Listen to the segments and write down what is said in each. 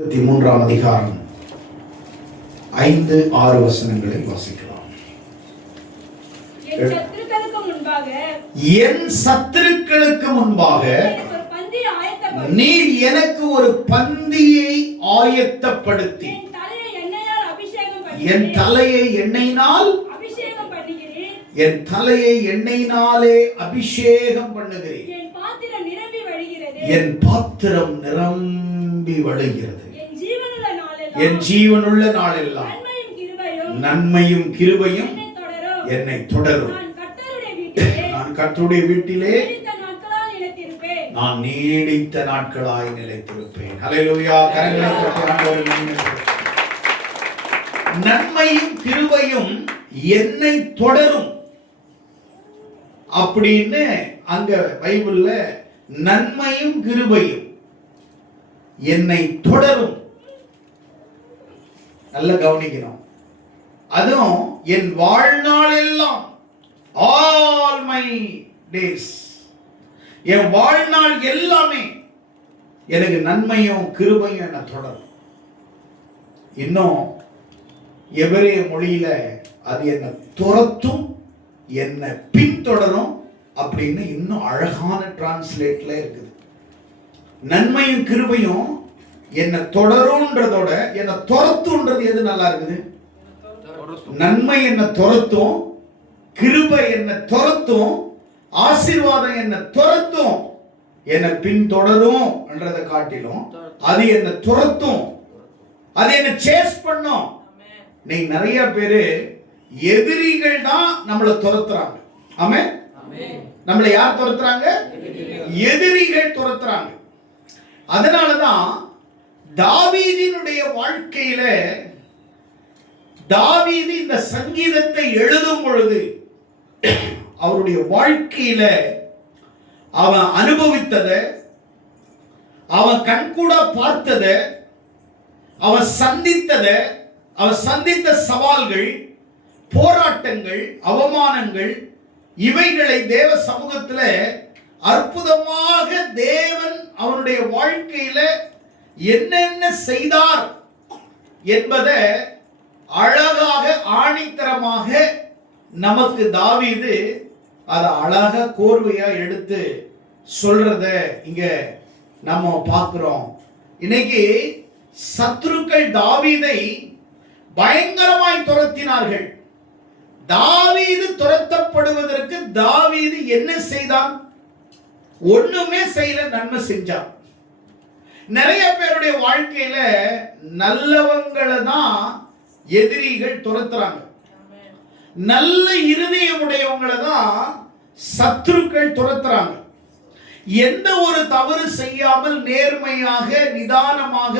23ஆம் அதிகாரம் 5-6 வசனங்களை வாசிக்கலாம். என் சத்துருக்களுக்கு முன்பாக நீர் எனக்கு ஒரு பந்தியை ஆயத்தப்படுத்தி என் தலையை எண்ணெயினாலே அபிஷேகம் பண்ணுகிறேன். என் பாத்திரம் நிரம்பி வழிகிறது. என் ஜீவனுள்ள நாளெல்லாம் நன்மையும் கிருபையும் என்னை தொடரும். நான் கர்த்தருடைய வீட்டிலே நான் நீடித்த நாட்களாய் நிலைத்திருப்பேன். ஹல்லேலூயா. கரங்களை தட்டி ஆண்டவரை நன்மையும் கிருபையும் என்னை தொடரும் அப்படின்னு அங்க பைபிள்ல நன்மையும் கிருபையும் என்னை தொடரும். நல்ல கவனிக்கணும். அதுவும் என் வாழ்நாள் எல்லாம், ஆல் மை டேஸ், என் வாழ்நாள் எல்லாமே எனக்கு நன்மையும் கிருபையும் என்ன தொடரும். இன்னும் எபிரேய மொழியில அது என்ன துரத்தும், என்ன பின்தொடரும் அப்படின்னு இன்னும் அழகான டிரான்ஸ்லேட்ல இருக்குது. நன்மையும் கிருபையும் என்ன தொடரும்ன்றதோட என்ன துரத்தும்ன்றது எது நல்லா இருக்குது? நன்மை என்ன துரத்தும், கிருபை என்ன துரத்தும், ஆசீர்வாதம் என்ன துரத்தும், என்ன பின்தொடரும் என்றதை காட்டிலும் அது என்ன துரத்தும், அது என்ன சேஸ் பண்ணும். நீ நிறைய பேரு எதிரிகள் தான் நம்மளை துரத்துறாங்க. ஆமென். நம்மளை யார் துரத்துறாங்க? எதிரிகள் துரத்துறாங்க. அதனாலதான் தாவீதினுடைய வாழ்க்கையில தாவீது இந்த சங்கீதத்தை எழுதும் பொழுது அவருடைய வாழ்க்கையில அவன் அனுபவித்ததை, அவன் கண்கூட பார்த்ததை, அவன் சந்தித்ததை, அவன் சந்தித்த சவால்கள், போராட்டங்கள், அவமானங்கள், இவைகளை தேவ சமூகத்தில் அற்புதமாக தேவன் அவனுடைய வாழ்க்கையில என்னென்ன செய்தார் என்பதை அழகாக ஆணித்தரமாக நமக்கு தாவீது அதை அழகா கோர்வையா எடுத்து சொல்றத இங்க நம்ம பார்க்கிறோம். இன்னைக்கு சத்துருக்கள் தாவீதை பயங்கரமாய் துரத்தினார்கள். தாவீது துரத்தப்படுவதற்கு தாவீது என்ன செய்தான்? ஒண்ணுமே செய்யல, நன்மை செஞ்சான். நிறைய பேருடைய வாழ்க்கையில நல்லவங்களை தான் எதிரிகள் துரத்துறாங்க. நல்ல இருதயம் உடையவங்களை தான் சத்துருக்கள் துரத்துறாங்க. எந்த ஒரு தவறு செய்யாமல் நேர்மையாக, நிதானமாக,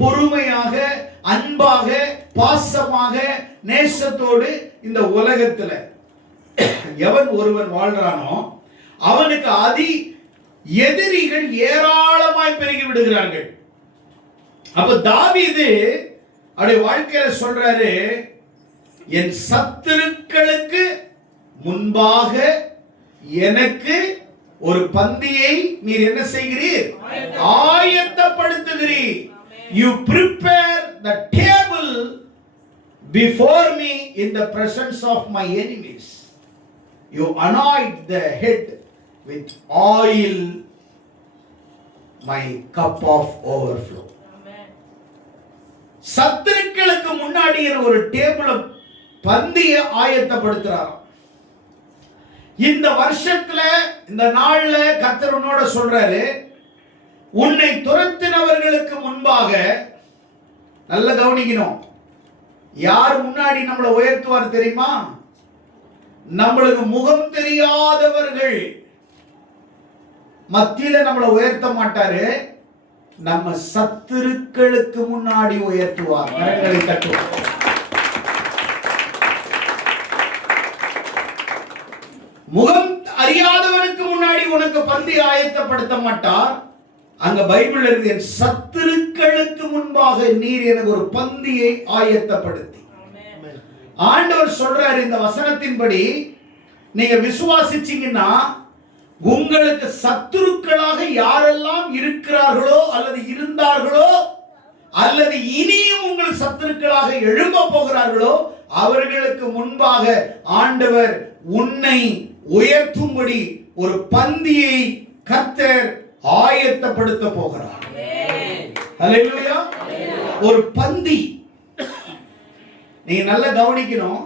பொறுமையாக, அன்பாக, பாசமாக, நேசத்தோடு இந்த உலகத்துல எவன் ஒருவன் வாழ்றானோ அவனுக்கு எதிரிகள் ஏராளமாய் பெருகி விடுகிறார்கள். அப்ப தாவீது அவருடைய வாழ்க்கையில சொல்றாரு, என் சத்துருக்களுக்கு முன்பாக எனக்கு ஒரு பந்தியை நீர் என்ன செய்கிறீர்? ஆயத்தப்படுத்துகிறீர். You prepare the table before me in the presence of my enemies. You anoint the head with oil, my cup of overflow. சத்துருக்களுக்கு முன்னாடி ஒரு டேபிள பந்தியை ஆயத்தப்படுத்துறார். இந்த வருஷத்துல இந்த நாள்ல கர்த்தர் உன்னோட சொல்றாரு, உன்னை துரத்தினவர்களுக்கு முன்பாக, நல்ல கவனிக்கணும், யார் முன்னாடி நம்மளை உயர்த்துவார் தெரியுமா? நம்மளுக்கு முகம் தெரியாதவர்கள் மத்தியில நம்மளை உயர்த்த மாட்டாரு, நம்ம சத்துருக்களுக்கு முன்னாடி உயர்த்துவார். கரங்களை தட்டுவார். முகம் அறியாதவனுக்கு முன்னாடி உனக்கு பந்தி ஆயத்தப்படுத்த மாட்டார். அங்க பைபிள் இருக்கு, என் சத்துருக்களுக்கு முன்பாக நீர் எனக்கு ஒரு பந்தியை ஆயத்தப்படுத்தி. ஆண்டவர் சொல்றாரு இந்த வசனத்தின்படி, நீங்க விசுவாசிச்சீங்கன்னா உங்களுக்கு சத்துருக்களாக யாரெல்லாம் இருக்கிறார்களோ அல்லது இருந்தார்களோ அல்லது இனியும் உங்கள் சத்துருக்களாக எழும்ப போகிறார்களோ அவர்களுக்கு முன்பாக ஆண்டவர் உன்னை உயர்த்தும்படி ஒரு பந்தியை கர்த்தர் ஆயத்தப்படுத்த போகிறார். அல்லேலூயா. ஒரு பந்தி. நீங்க நல்லா கவனிக்கணும்.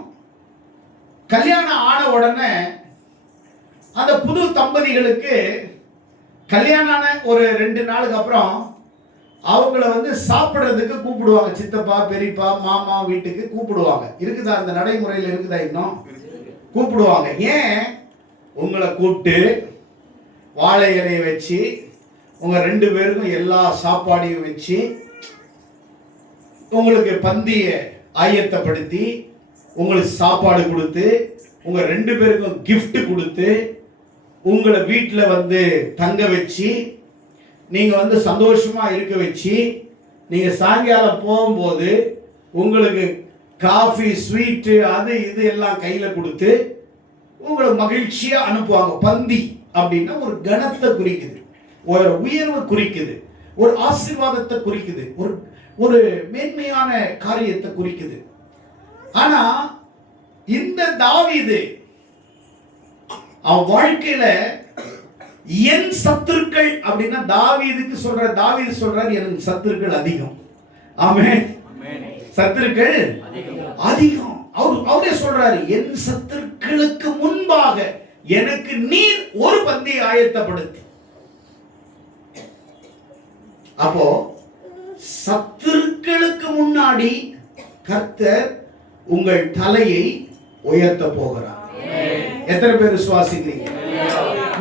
கல்யாணம் ஆன உடனே அந்த புது தம்பதிகளுக்கு கல்யாணம் ஆன ஒரு 2 நாளுக்கு அப்புறம் அவங்கள சாப்பிடுறதுக்கு கூப்பிடுவாங்க. சித்தப்பா, பெரியப்பா, மாமா வீட்டுக்கு கூப்பிடுவாங்க. இருக்குதா? அந்த நடைமுறையில் இருக்குதா? இன்னும் கூப்பிடுவாங்க. ஏன்? உங்களை கூப்பிட்டு வாழை இலையை வச்சு உங்க 2 பேருக்கும் எல்லா சாப்பாடையும் வச்சு உங்களுக்கு பந்திய ஆயத்தப்படுத்தி உங்களுக்கு சாப்பாடு கொடுத்து உங்க 2 பேருக்கும் gift கொடுத்து உங்களை வீட்டில் தங்க வச்சு நீங்க சந்தோஷமா இருக்க வச்சு நீங்க சாயங்காலம் போகும்போது உங்களுக்கு காஃபி, ஸ்வீட்டு, அது இது எல்லாம் கையில கொடுத்து உங்களை மகிழ்ச்சியா அனுப்புவாங்க. பந்தி அப்படின்னா ஒரு கணத்தை குறிக்குது, ஒரு உயர்வு குறிக்குது, ஒரு ஆசீர்வாதத்தை குறிக்குது, ஒரு மேன்மையான காரியத்தை குறிக்குது. ஆனா இந்த தாவீது அவன் வாழ்க்கையில என் சத்துருக்கள் அப்படின்னா தாவீது சொல்றார் எனக்கு சத்துருக்கள் அதிகம். ஆமென். சத்துருக்கள் அதிகம். அவரே சொல்றாரு, என் சத்துருக்களுக்கு முன்பாக எனக்கு நீர் ஒரு பந்தியை ஆயத்தப்படுத்தி. அப்போ சத்துருக்களுக்கு முன்னாடி கர்த்தர் உங்கள் தலையை உயர்த்த போகிறார். எத்தனை பேர் விசுவாசிக்கிறீங்க?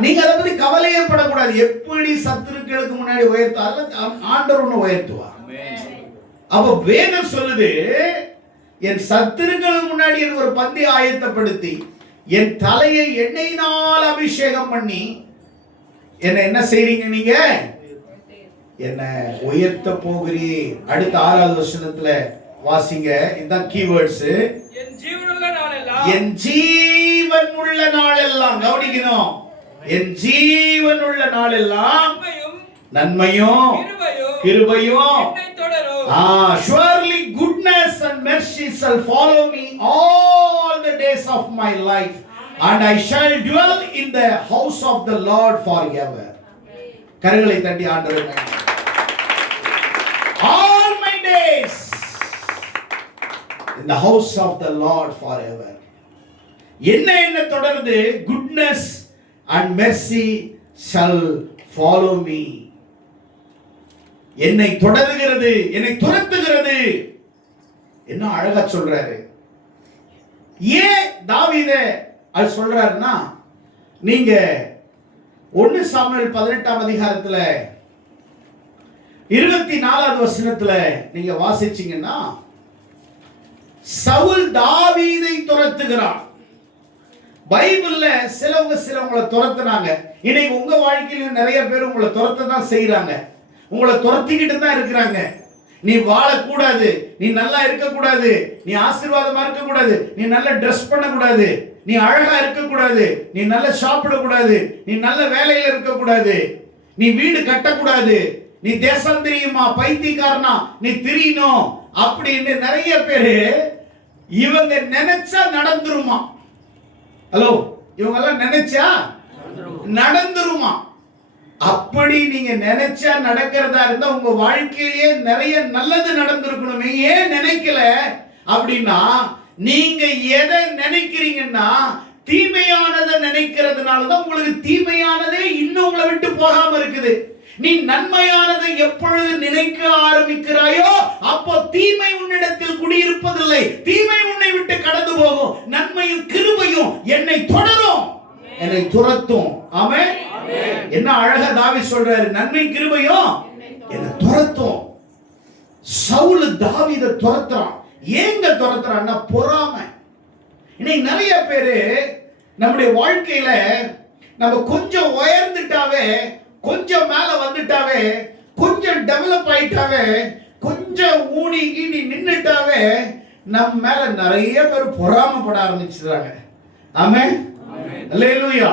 நீங்க அதை பத்தி கவலையே படக்கூடாது. எப்படி சத்துருக்களுக்கு முன்னாடி உயர்த்தாலும் ஆண்டவர் ஒண்ணு உயர்த்துவார். அப்ப வேதம் சொல்லுது, என் சத்துருக்களுக்கு முன்னாடி எனக்கு ஒரு பந்தி ஆயத்தப்படுத்தி என் தலையை எண்ணெயினால் அபிஷேகம் பண்ணி என்ன செய்றீங்க? நீங்க என்ன உயர்த்த போகிறீர். அடுத்த 6வது வசனத்துல வாசிங்க. இதுதான் கீவேர்ட்ஸ். என் ஜீவன் உள்ள நாளெல்லாம் கவனிக்கணும். என் ஜீவன் உள்ள நாளெல்லாம் நன்மையும் கிருபையும் surely goodness and mercy shall follow me all the days of my life and I shall dwell in the house of the Lord forever. கரங்களை தட்டி ஆண்டவரே, all my days in the house of the Lord forever. என்ன தொடருது? goodness and mercy shall follow me. என்னை தொடருகிறது, என்னை துரத்துகிறது. என்ன அழகா சொல்றாரு. ஏன் தாவீது அது சொல்றாருன்னா, நீங்க 1 சாமுவேல் 18ஆம் அதிகாரத்துல 24வது வசனத்துல நீங்க வாசிச்சீங்கன்னா, சவுல் தாவீதை துரத்துகிறான். பைபிள்ல சிலவங்களை துரத்துனாங்க. இன்னைக்கு உங்க வாழ்க்கையில நிறைய பேர் உங்களை துரத்த தான் செய்யறாங்க. உங்களை துரத்திக்கிட்டு தான் இருக்கிறாங்க. நீ வாழக்கூடாது, நீ நல்லா இருக்கக்கூடாது, நீ ஆசீர்வாதமா இருக்கக்கூடாது, நீ நல்ல ட்ரெஸ் பண்ணக்கூடாது, நீ அழகா இருக்கக்கூடாது, நீ நல்லா சாப்பிடக்கூடாது, நீ நல்ல வேலையில இருக்கக்கூடாது, நீ வீடு கட்டக்கூடாது, நீ தேசம் தெரியுமா, பைத்தியக்காரனா, நீ திரியணும் அப்படின்னு நிறைய பேரு இவங்க நினைச்சா நடந்துருமா. ஹலோ, இவங்க எல்லாம் நினைச்சா நடந்துருமா. அப்படி நீங்க நினைச்சா நடக்கிறதா இருந்தா உங்க வாழ்க்கையிலேயே நிறைய நல்லது நடந்திருக்கணுமே. ஏன் நினைக்கல அப்படின்னா, நீங்க எதை நினைக்கிறீங்கன்னா தீமையானதை நினைக்கிறதுனாலதான் உங்களுக்கு தீமையானதே இன்னும் உங்களை விட்டு போகாம இருக்குது. நீ நன்மையானதை எப்பொழுது நினைக்க ஆரம்பிக்கிறாயோ அப்போ தீமை உன்னிடத்தில் குடியிருப்பதில்லை. தீமை உன்னை விட்டு கடந்து போகும். நன்மையும் கிருபையும் என்னை தொடரும், என்னை துரத்தும். ஆமென். என்ன அழகா தாவீது சொல்றாரு, நன்மை கிருபையும் என்னை துரத்தும். சவுல் தாவீதை துரத்துறான். ஏங்க துரத்துறான்னா பொறாமை. இன்னைக்கு நிறைய பேரு நம்முடைய வாழ்க்கையில நம்ம கொஞ்சம் உயர்ந்துட்டாவே, கொஞ்சம் மேல வந்துட்டாவே, கொஞ்சம் டெவலப் ஆயிட்டாவே, கொஞ்சம் ஊனி கீனி நின்னுட்டாவே நம்ம மேல நிறைய பேர் பொறாமைப்பட ஆரம்பிச்சுறாங்க. ஆமென். அல்லேலூயா.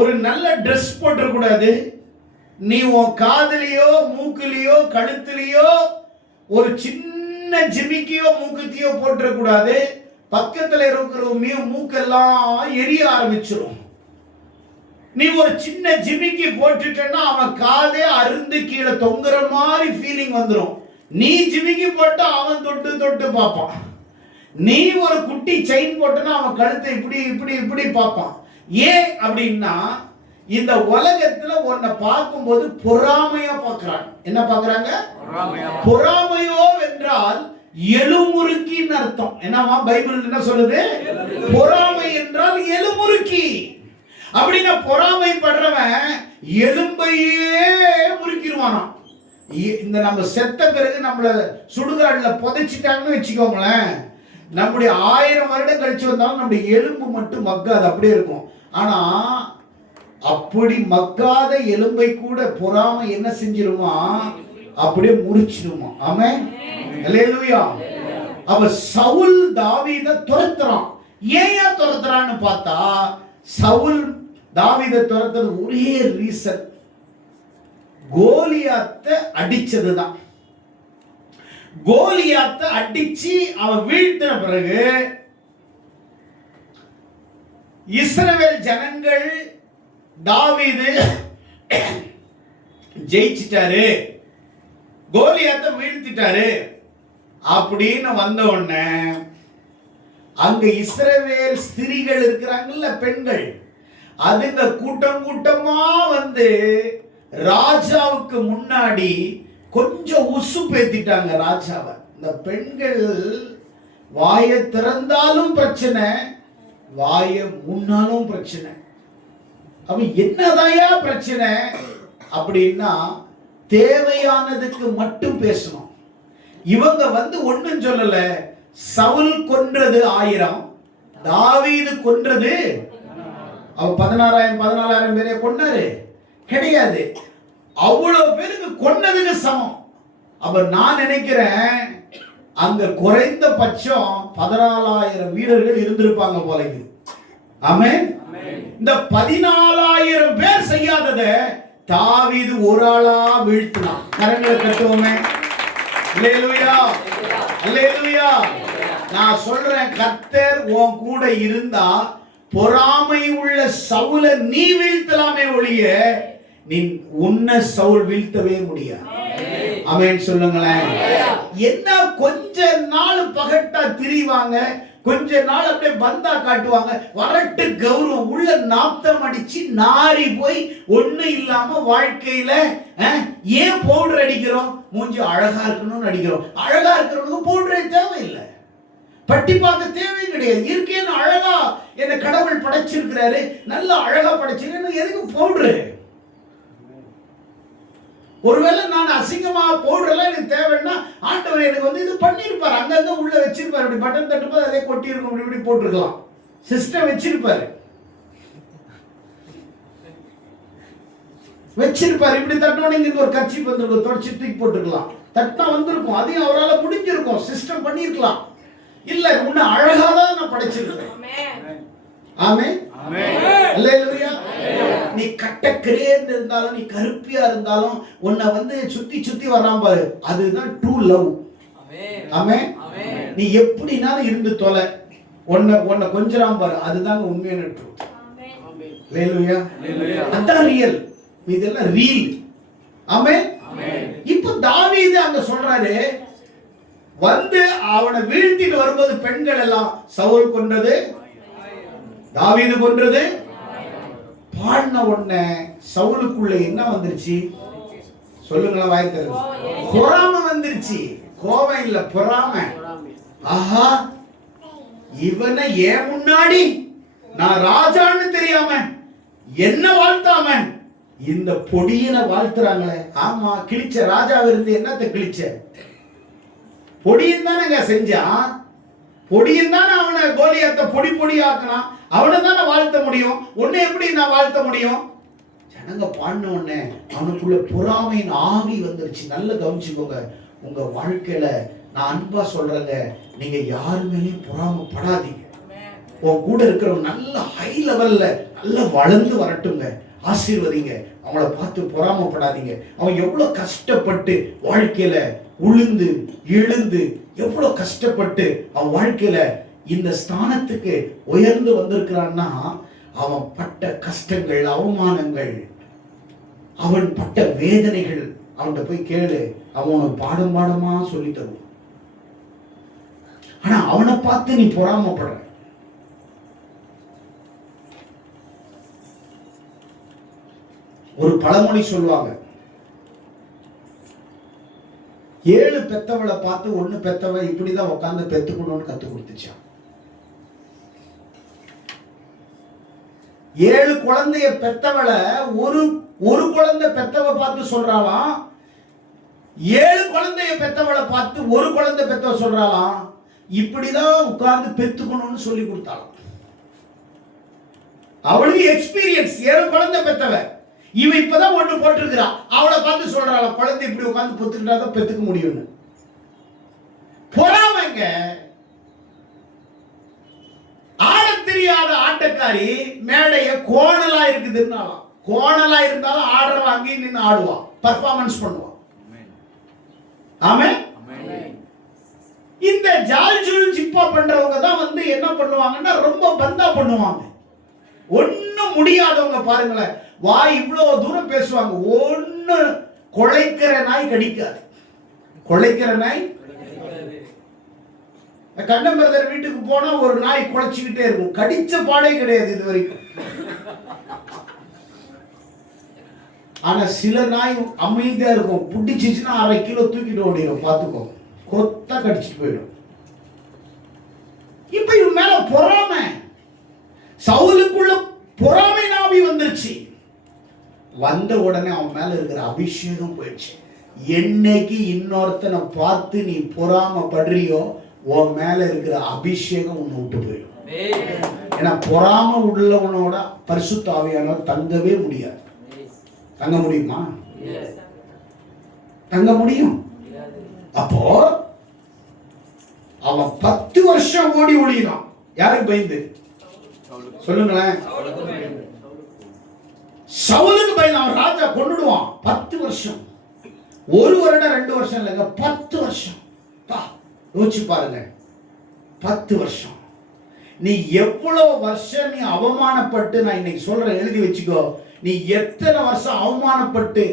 ஒரு நல்ல Dress போட்டுற கூடாது. நீ உன் காதுலயோ மூக்குலயோ கழுத்துலயோ ஒரு சின்ன ஜிமிக்கியோ மூக்குத்தியோ போட்டுறக்கூடாது. பக்கத்துல இருக்கிற மூக்கெல்லாம் எரிய ஆரம்பிச்சிடும். நீ ஒரு சின்ன ஜிமிக்கி போட்டுட்டேன்னா அவன் காதே அருந்து கீழே தொங்குற மாதிரி ஃபீலிங் வந்துடும். நீ ஜிமிக்கி போட்டா அவன் தொட்டு தொட்டு பார்ப்பான். நீ ஒரு குட்டி செயின் போட்டனா அவன் கழுத்தை இப்படி இப்படி இப்படி பார்ப்பான். ஏன் அப்படின்னா இந்த உலகத்துல உன்னை பார்க்கும்போது பொறாமையா பார்க்கறாங்க. என்ன பார்க்கறாங்க? பொறாமையோ என்றால் எலுமுறுக்கின்னு அர்த்தம். என்னவா பைபிள் என்ன சொல்லுது? பொறாமை என்றால் எலுமுறுக்கி. அப்படின்னா பொறாமைப்படுறவன் எலும்பையே முறுக்கிடுவானாம். இந்த நம்ம செத்த பிறகு நம்மள சுடுகாடுல புதைச்சிட்டாங்கன்னு வச்சுக்கோங்களேன், நம்முடைய 1000 வருடம் கழிச்சு வந்தாலும் நம்முடைய எலும்பு மட்டும் மக்காது, அப்படியே இருக்கும். ஆனா அப்படி மக்காத எலும்பை கூட பொறாமை என்ன செஞ்சிருமா? அப்படியே முறிச்சிடுமா. ஆமென், அல்லேலூயா. அப்ப சவுல் தாவீதை துரத்துறான். ஏன் துரத்துறான்னு பார்த்தா, சவுல் தாவீதை துரத்துறது ஒரே ரீசன், கோலியாத்தை அடிச்சதுதான். கோலியாத்தை அடிச்சு அவன் வீழ்த்தின பிறகு இஸ்ரவேல் ஜனங்கள் தாவீது ஜெயிச்சிட்டாரு, கோலியாத்தை வீழ்த்திட்டாரு அப்படின்னு வந்த உடனே அங்க இஸ்ரவேல் ஸ்திரீகள் இருக்கிறாங்கல்ல, பெண்கள், அதுங்க கூட்டம் கூட்டமா வந்து ராஜாவுக்கு முன்னாடி கொஞ்சம் உசு பேத்திட்டாங்க ராஜாவை. இந்த பெண்கள் வாயை திறந்தாலும் பிரச்சனை, வாயை முன்னாலும் பிரச்சனை. அப்ப என்னதாயா பிரச்சனை அப்படின்னா, தேவையானதுக்கு மட்டும் பேசணும். இவங்க வந்து ஒண்ணும் சொல்லல, சவுல் கொன்றது 1000, தாவீது கொன்றது அவ 14,000 பேரை கொன்னாரு கிடையாது. அவ்வளவு பேருக்கு கொன்னதுக்கு சமம். அப்ப நான் நினைக்கிறேன் அங்க குறைந்த பட்சம் 14,000 வீரர்கள் இருந்திருப்பாங்க போல. ஆமென். இந்த 14,000 பேர் செய்யாதத தாவீது ஒரு ஆளா வீழ்த்தினான். கரங்களை தட்டுவோமே. அல்லேலூயா, அல்லேலூயா. நான் சொல்றேன், கர்த்தர் உன் கூட இருந்தா பொறாமை உள்ள சவுல நீ வீழ்த்தலாமே ஒழிய நீ உன்னை சவுல் வீழ்த்தவே முடியாது. ஆமென் சொல்லுங்களேன். என்ன கொஞ்ச நாள் பகட்டா திரிவாங்க, கொஞ்ச நாள் அப்படியே பந்தா காட்டுவாங்க, வரட்டு கௌரவம் உள்ள நாத்தம் அடிச்சு நாரி போய் ஒண்ணு இல்லாம வாழ்க்கையில ஏன் பவுடர் அடிக்கிறோம்? மூஞ்சி அழகா இருக்கணும்னு அடிக்கிறோம். அழகா இருக்கிறவனுக்கு பவுடரே தேவையில்லை, பட்டி பார்க்க தேவை கிடையாது. இருக்கேன்னு அழகா என்ன கடவுள் படைச்சிருக்கிறாரு, நல்ல அழகா படைச்சிருக்கேன்னு எதுக்கு பவுடரு? ஒருவேளை நான் அசிங்கமா பவுடர்லாம் எனக்கு தேவைன்னா ஆண்டவர் எனக்கு வந்து இது பண்ணியிருப்பாரு, அங்கங்க உள்ள வச்சிருப்பாரு. இப்படி பட்டன் தட்டும்போது அதே கொட்டி இருக்கும், இப்படி போட்டிருக்கலாம், சிஸ்டம் வச்சிருப்பாரு. இப்படி தட்டணும், இங்க ஒரு கட்சி வந்துருக்கும், தொடச்சி தூக்கி போட்டுருக்கலாம், தட்டினா வந்திருக்கும், அதையும் அவரால் முடிஞ்சிருக்கும், சிஸ்டம் பண்ணியிருக்கலாம். இல்ல, உன்னை அழகாதான் நான் படைச்சிருக்கேன். ஆமென், அல்லேலூயா. நீ கட்டக்கிரேன்னு இருந்தாலும், நீ கருப்பியா இருந்தாலும், உன்னை வந்து சுத்தி சுத்தி வர்றான் பாரு, அதுதான் ட்ரூ லவ். ஆமென். நீ எப்படினாலும் இருந்து தொலை, உன்னை கொஞ்சறான் பாரு, அதுதான் உண்மையான ட்ரூ. அல்லேலூயா, அதான் ரியல், இதெல்லாம் ரீல். ஆமென். இப்ப தாவீது அங்க சொல்றாரு, வந்து அவனை வீழ்த்திட்டு வரும்போது பெண்கள் எல்லாம் சவுல் கொன்றது, தாவீது கொன்றது பாடின உடனே சவுலுக்குள்ள என்ன வந்துருச்சு சொல்லுங்களா? வாய்த்தது பொறாமை வந்துருச்சு. கோபம் இல்ல, பொறாமை. ஆஹா, இவனை ஏன் முன்னாடி நான் ராஜான்னு தெரியாம என்ன வாழ்த்தாம இந்த பொடியனை வாழ்த்துறாங்களே. ஆமா, கிழிச்ச ராஜா இருந்து என்னத்தை கிழிச்ச? பொடியன் தானங்க செஞ்சான், பொடியன் தானே அவனை கோலியாத்தை பொடி பொடி ஆக்கினான், அவனை தானே வாழ்த்த முடியும். உன்னை எப்படி நான் வாழ்த்த முடியும்? ஜனங்க பாடின உடனே அவனுக்குள்ள பொறாமையின் ஆவி வந்துருச்சு. நல்ல கவனிச்சுக்கோங்க, உங்க வாழ்க்கையில நான் அன்பா சொல்றேங்க, நீங்க யாரு மேலேயும் பொறாமப்படாதீங்க. உன் கூட இருக்கிறவங்க நல்ல ஹை லெவல்ல நல்லா வளர்ந்து வரட்டுங்க, ஆசீர்வதிங்க. அவங்கள பார்த்து பொறாமப்படாதீங்க. அவன் எவ்வளவு கஷ்டப்பட்டு வாழ்க்கையில உளுந்து எழுந்து எவ்வளவு கஷ்டப்பட்டு அவன் வாழ்க்கையில இந்த ஸ்தானத்துக்கு உயர்ந்து வந்திருக்கிறான்னா அவன் பட்ட கஷ்டங்கள், அவமானங்கள், அவன் பட்ட வேதனைகள் அவன்கிட்ட போய் கேளு, அவன் பாடம் பாடமா சொல்லி தருவான். ஆனா அவனை பார்த்து நீ பொறாமப்படுற. ஒரு பழமொழி சொல்லுவாங்க, 7 பெத்தவளை பார்த்து 1 பெத்தவ இப்படிதான் உட்கார்ந்து பெத்துக்கணும்னு கத்து கொடுத்துச்சான். 7 குழந்தைய பெத்தவளை ஒரு குழந்தை பெத்தவ பார்த்து சொல்றாளாம், 7 குழந்தைய பெத்தவளை பார்த்து ஒரு குழந்தை பெத்தவ சொல்றாளாம், இப்படிதான் உட்கார்ந்து பெத்துக்கணும்னு சொல்லி கொடுத்தாளாம். அவளுக்கு எக்ஸ்பீரியன்ஸ், 7 குழந்தை பெத்தவ, இவ இப்பதான் 1 போட்டிருக்கிறா, அவளை பார்த்து சொல்றாளாம் குழந்தை இப்படி உட்கார்ந்து பெத்துக்கிட்டாதான் பெத்துக்க முடியும்னு. பொறாமைங்க. ஆட தெரியாத ஆட்டக்காரி மேடைய கோணலா இருக்குதுன்னாலாம், கோணலா இருந்தாலும் ஆடுறவ அங்கேயும் நின்று ஆடுவா, பர்ஃபார்மன்ஸ் பண்ணுவா. ஆமென். இந்த ஜால்ஜுல் ஜிப்பா பண்றவங்க தான் வந்து என்ன பண்ணுவாங்கன்னா ரொம்ப பந்தா பண்ணுவாங்க. ஒன்னும் முடியாதவங்க பாருங்களேன், வாய் இவ்வளவு தூரம் பேசுவாங்க, ஒன்னு கொலைக்கிற நாய் கடிக்காது. கொலைக்கிற நாய், கண்ணன் பிரதர் வீட்டுக்கு போனா ஒரு நாய் குலைச்சுக்கிட்டே இருக்கும், கடிச்ச பாடே கிடையாது இது வரைக்கும். ஆனா சில நாய் அமைதியா இருக்கும், புடிச்சிச்சுன்னா 1/2 கிலோ தூக்கிட்டு ஓடிடும், பாத்துக்கோ, கொத்தா கடிச்சிட்டு போயிடும். இப்ப இவன் மேல பொறாமை, சவுலுக்குள்ள பொறாமை நாவி வந்துருச்சு. வந்த உடனே அவன் மேல இருக்கிற அபிஷேகம் போயிடுச்சு. என்னைக்கு இன்னொருத்தனை பார்த்து நீ பொறாமைப்படுறியோ உன் மேல இருக்கிற அபிஷேகம் உன்னை விட்டு போயிடும். ஏன்னா பொறாமை உள்ளவனோட பரிசுத்த ஆவியானவர் தங்கவே முடியாது. தங்க முடியுமா? தங்க முடியும்? அப்போ அவன் 10 வருஷம் ஓடி ஒளியினான். யாருக்கு பயந்து? சொல்லுங்களேன். சவுலுக்கு பயந்து. அவன் ராஜா கொன்னுடுவான். 10 வருஷம், 1 வருடம் 2 வருஷம் இல்லைங்க, 10 வருஷம். யோசிச்சு பாருங்க, 10 வருஷம். நீ எவ்வளவு வருஷம் நீ அவமானப்பட்டு, நான் இன்னைக்கு சொல்றேன் எழுதி வச்சுக்கோ, நீ எத்தனை வருஷம் அவமானப்பட்டு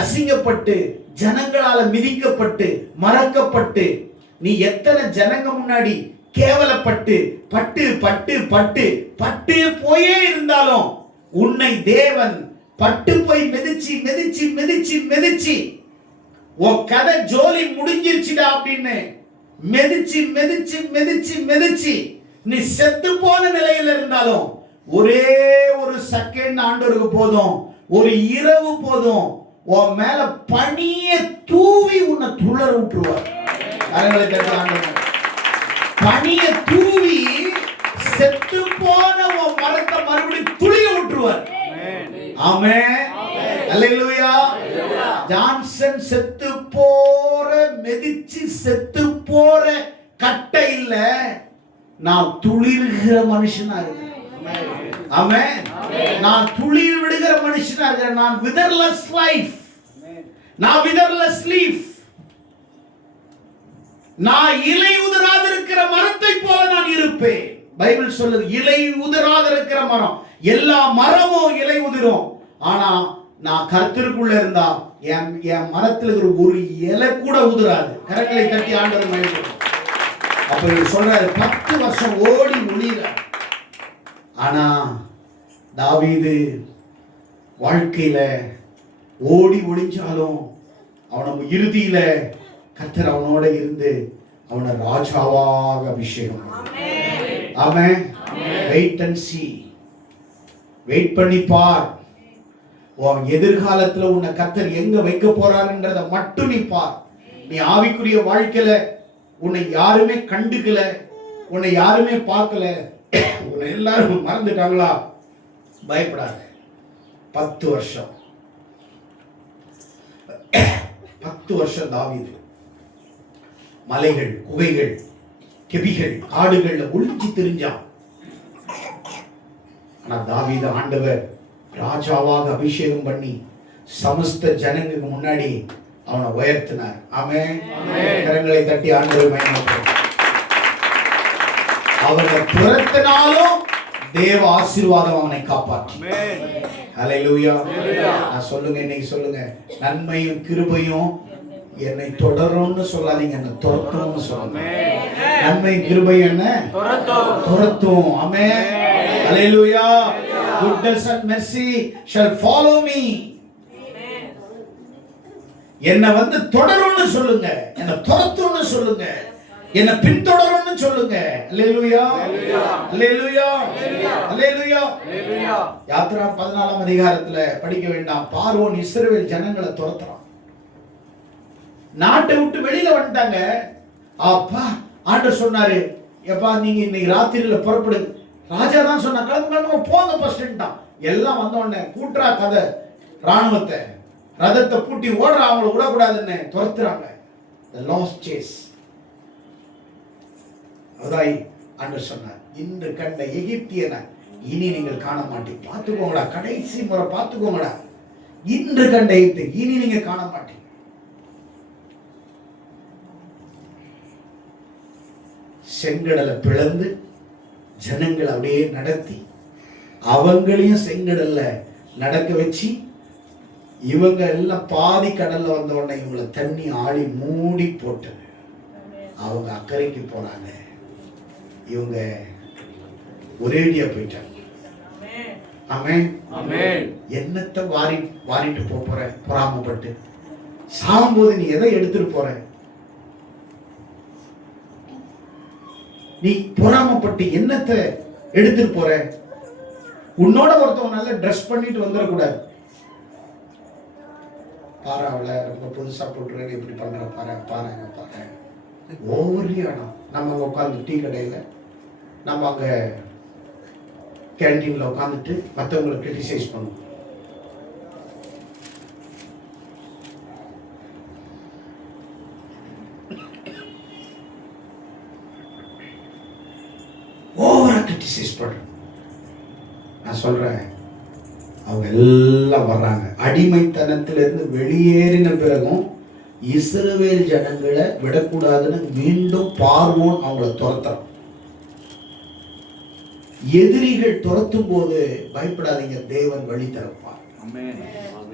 அசிங்கப்பட்டு ஜனங்களால மிதிக்கப்பட்டு மறக்கப்பட்டு, நீ எத்தனை ஜனங்க முன்னாடி கேவலப்பட்டு பட்டு பட்டு பட்டு பட்டு போயே இருந்தாலும் உன்னை தேவன் பட்டு போய் மிதிச்சு மிதிச்சு மிதிச்சு மிதிச்சு உன் கதை ஜோலி முடிஞ்சிருச்சுடா அப்படின்னு மிதிச்சு மிதிச்சு மிதிச்சு மிதிச்சு நீ செத்து போன நிலையில இருந்தாலும் ஒரே ஒரு செகண்ட் ஆண்டவருக்கு போதும், ஒரு இரவு போதும், உன் மேல பனிய தூவி உன்னை துளர விட்டுருவார். பனிய தூவி செத்து போன உன் மரத்தை மறுபடியும் துளிய விட்டுருவார். ஆமென். அல்லேலூயா. ஜான்சன் செத்து போற, மிதிச்சு செத்து போற கட்டை இல்ல, நான் துளிர்கிற மனுஷனா இருக்கேன். ஆமென். நான் துளிர் விடுகிற மனுஷனா இருக்கேன். நான் விதர்லெஸ் லைஃப், நான் விதர்லெஸ் லீஃப், நான் இலை உதிராத இருக்கிற மரத்தை போல நான் இருப்பேன். பைபிள் சொல்லுது இலை உதிராத இருக்கிற மரம். எல்லா மரமும் இலை உதிரும், ஆனா நான் கர்த்தருக்குள்ள இருந்தா என் மரத்தில் இருக்கிற ஒரு இலை கூட உதிராது. கரங்களை தட்டி ஆண்டவர் மகிழ்ச்சி. அப்ப சொல்றாரு 10 வருஷம் ஓடி ஒளியிறார். ஆனா தாவீது வாழ்க்கையில ஓடி ஒளிஞ்சாலும் அவன இறுதியில கர்த்தர் அவனோட இருந்து அவனை ராஜாவாக அபிஷேகம். ஆமென். வெயிட் அண்ட் see, வெயிட் பண்ணி பார். உன் எதிர்காலத்துல உன்னை கர்த்தர் எங்க வைக்க போறாருன்றத மட்டும் நீ பார். நீ ஆவிக்குரிய வாழ்க்கையில உன்னை யாருமே கண்டுக்கல, உன்னை யாருமே பார்க்கல, உன்னை எல்லாரும் மறந்துட்டாங்களா, பயப்படாத. 10 வருஷம் 10 வருஷம் தாவீது மலைகள், குகைகள், கெபிகள், காடுகள்ல ஒளிஞ்சு திரிஞ்சான். ஆனா தாவீது ஆண்டவர் ராஜாவாக அபிஷேகம் பண்ணி சமஸ்த ஜனங்களுக்கு முன்னாடி அவனை உயர்த்தினார். ஆமென். கரங்களை தட்டி ஆண்டவரை மகிமைப்படுத்துவோம். அவனை துரத்தினாலும் தேவ ஆசீர்வாதம் அவனை காப்பாற்றும். ஹல்லேலூயா. நான் சொல்லுங்க, இன்னைக்கு சொல்லுங்க, நன்மையும் கிருபையும் என்னை தொடரும்னு சொல்லாதீங்க, என்ன துரத்தும்னு சொல்லுங்க. நன்மையும் கிருபையும் என்ன துரத்தும். ஆமென். ஹல்லேலூயா. Goodness and mercy shall follow me. என்னை வந்து தொடரும்னு சொல்லுங்க, என்னை துரத்தும்னு சொல்லுங்க, என்னை பின்தொடரும்னு சொல்லுங்க. அல்லேலூயா, அல்லேலூயா, அல்லேலூயா. யாத்ரா 14ஆம் அதிகாரத்துல படிக்க வேண்டாம். பார்வோன் இஸ்ரவேல் ஜனங்களை துரத்துறான். நாட்டை விட்டு வெளியில வந்துட்டாங்க. அப்பா ஆண்டவர் சொன்னாரு, எப்பா நீங்க இன்னைக்கு ராத்திரியில புறப்படுங்க. ராஜா தான் சொன்னா, கிளம்பு கிளம்பு போங்க ஃபர்ஸ்ட்ட்டான். எல்லாம் வந்த உடனே கூட்டுறா கதை, ராணுவத்தை ரதத்தை பூட்டி ஓடுற, அவங்கள விடக்கூடாதுன்னு துரத்துறாங்க. The lost chase. அதாய் ஆண்டவர் சொன்னார், இன்று கண்ட எகிப்தியனை இனி நீங்கள் காண மாட்டீங்க. பார்த்துக்கோங்கடா, கடைசி முறை பார்த்துக்கோங்கடா. இன்று கண்ட எகிப்தியை இனி நீங்க காண மாட்டீங்க. செங்கடலை பிளந்து ஜனங்கள் அப்படியே நடத்தி அவங்களையும் செங்கடல்ல நடக்க வச்சு, இவங்க எல்லாம் பாதி கடல்ல வந்த உடனே இவங்களை தண்ணி ஆழி மூடி போட்டது. அவங்க அக்கறைக்கு போனாங்க, இவங்க ஒரேடியா போயிட்டாங்க. ஆமென். என்னத்தை வாரிட்டு போற பொறாமப்பட்டு சாகும்போது நீ எதை எடுத்துட்டு போற? நீ பொறாமப்பட்டு என்னத்தை எடுத்துட்டு போற? உன்னோட ஒருத்தவங்க நல்லா ட்ரெஸ் பண்ணிட்டு வந்துடக்கூடாது. பாரு, அவளை ரொம்ப புதுசா போட்டுருக்க, இப்படி பண்ற பாரு பாருங்க பாரு. ஓவரியானா நம்ம அங்க உட்காந்து டீ கடையில, நம்ம அங்க கேன்டீன்ல உட்காந்துட்டு மற்றவங்களை கிரிட்டிசைஸ் பண்ணுவோம். ஓவரா கிரிட்டிசைஸ் பண்றோம். நான் சொல்றேன், அவங்க எல்லாம் வர்றாங்க. அடிமைத்தனத்திலிருந்து வெளியேறின பிறகும் இஸ்ரவேல் ஜனங்களை விடக்கூடாதுன்னு மீண்டும் பார்வோன் அவங்கள துரத்துறான். எதிரிகள் துரத்தும் போது பயப்படாதீங்க, தேவன் வழி திறப்பார்.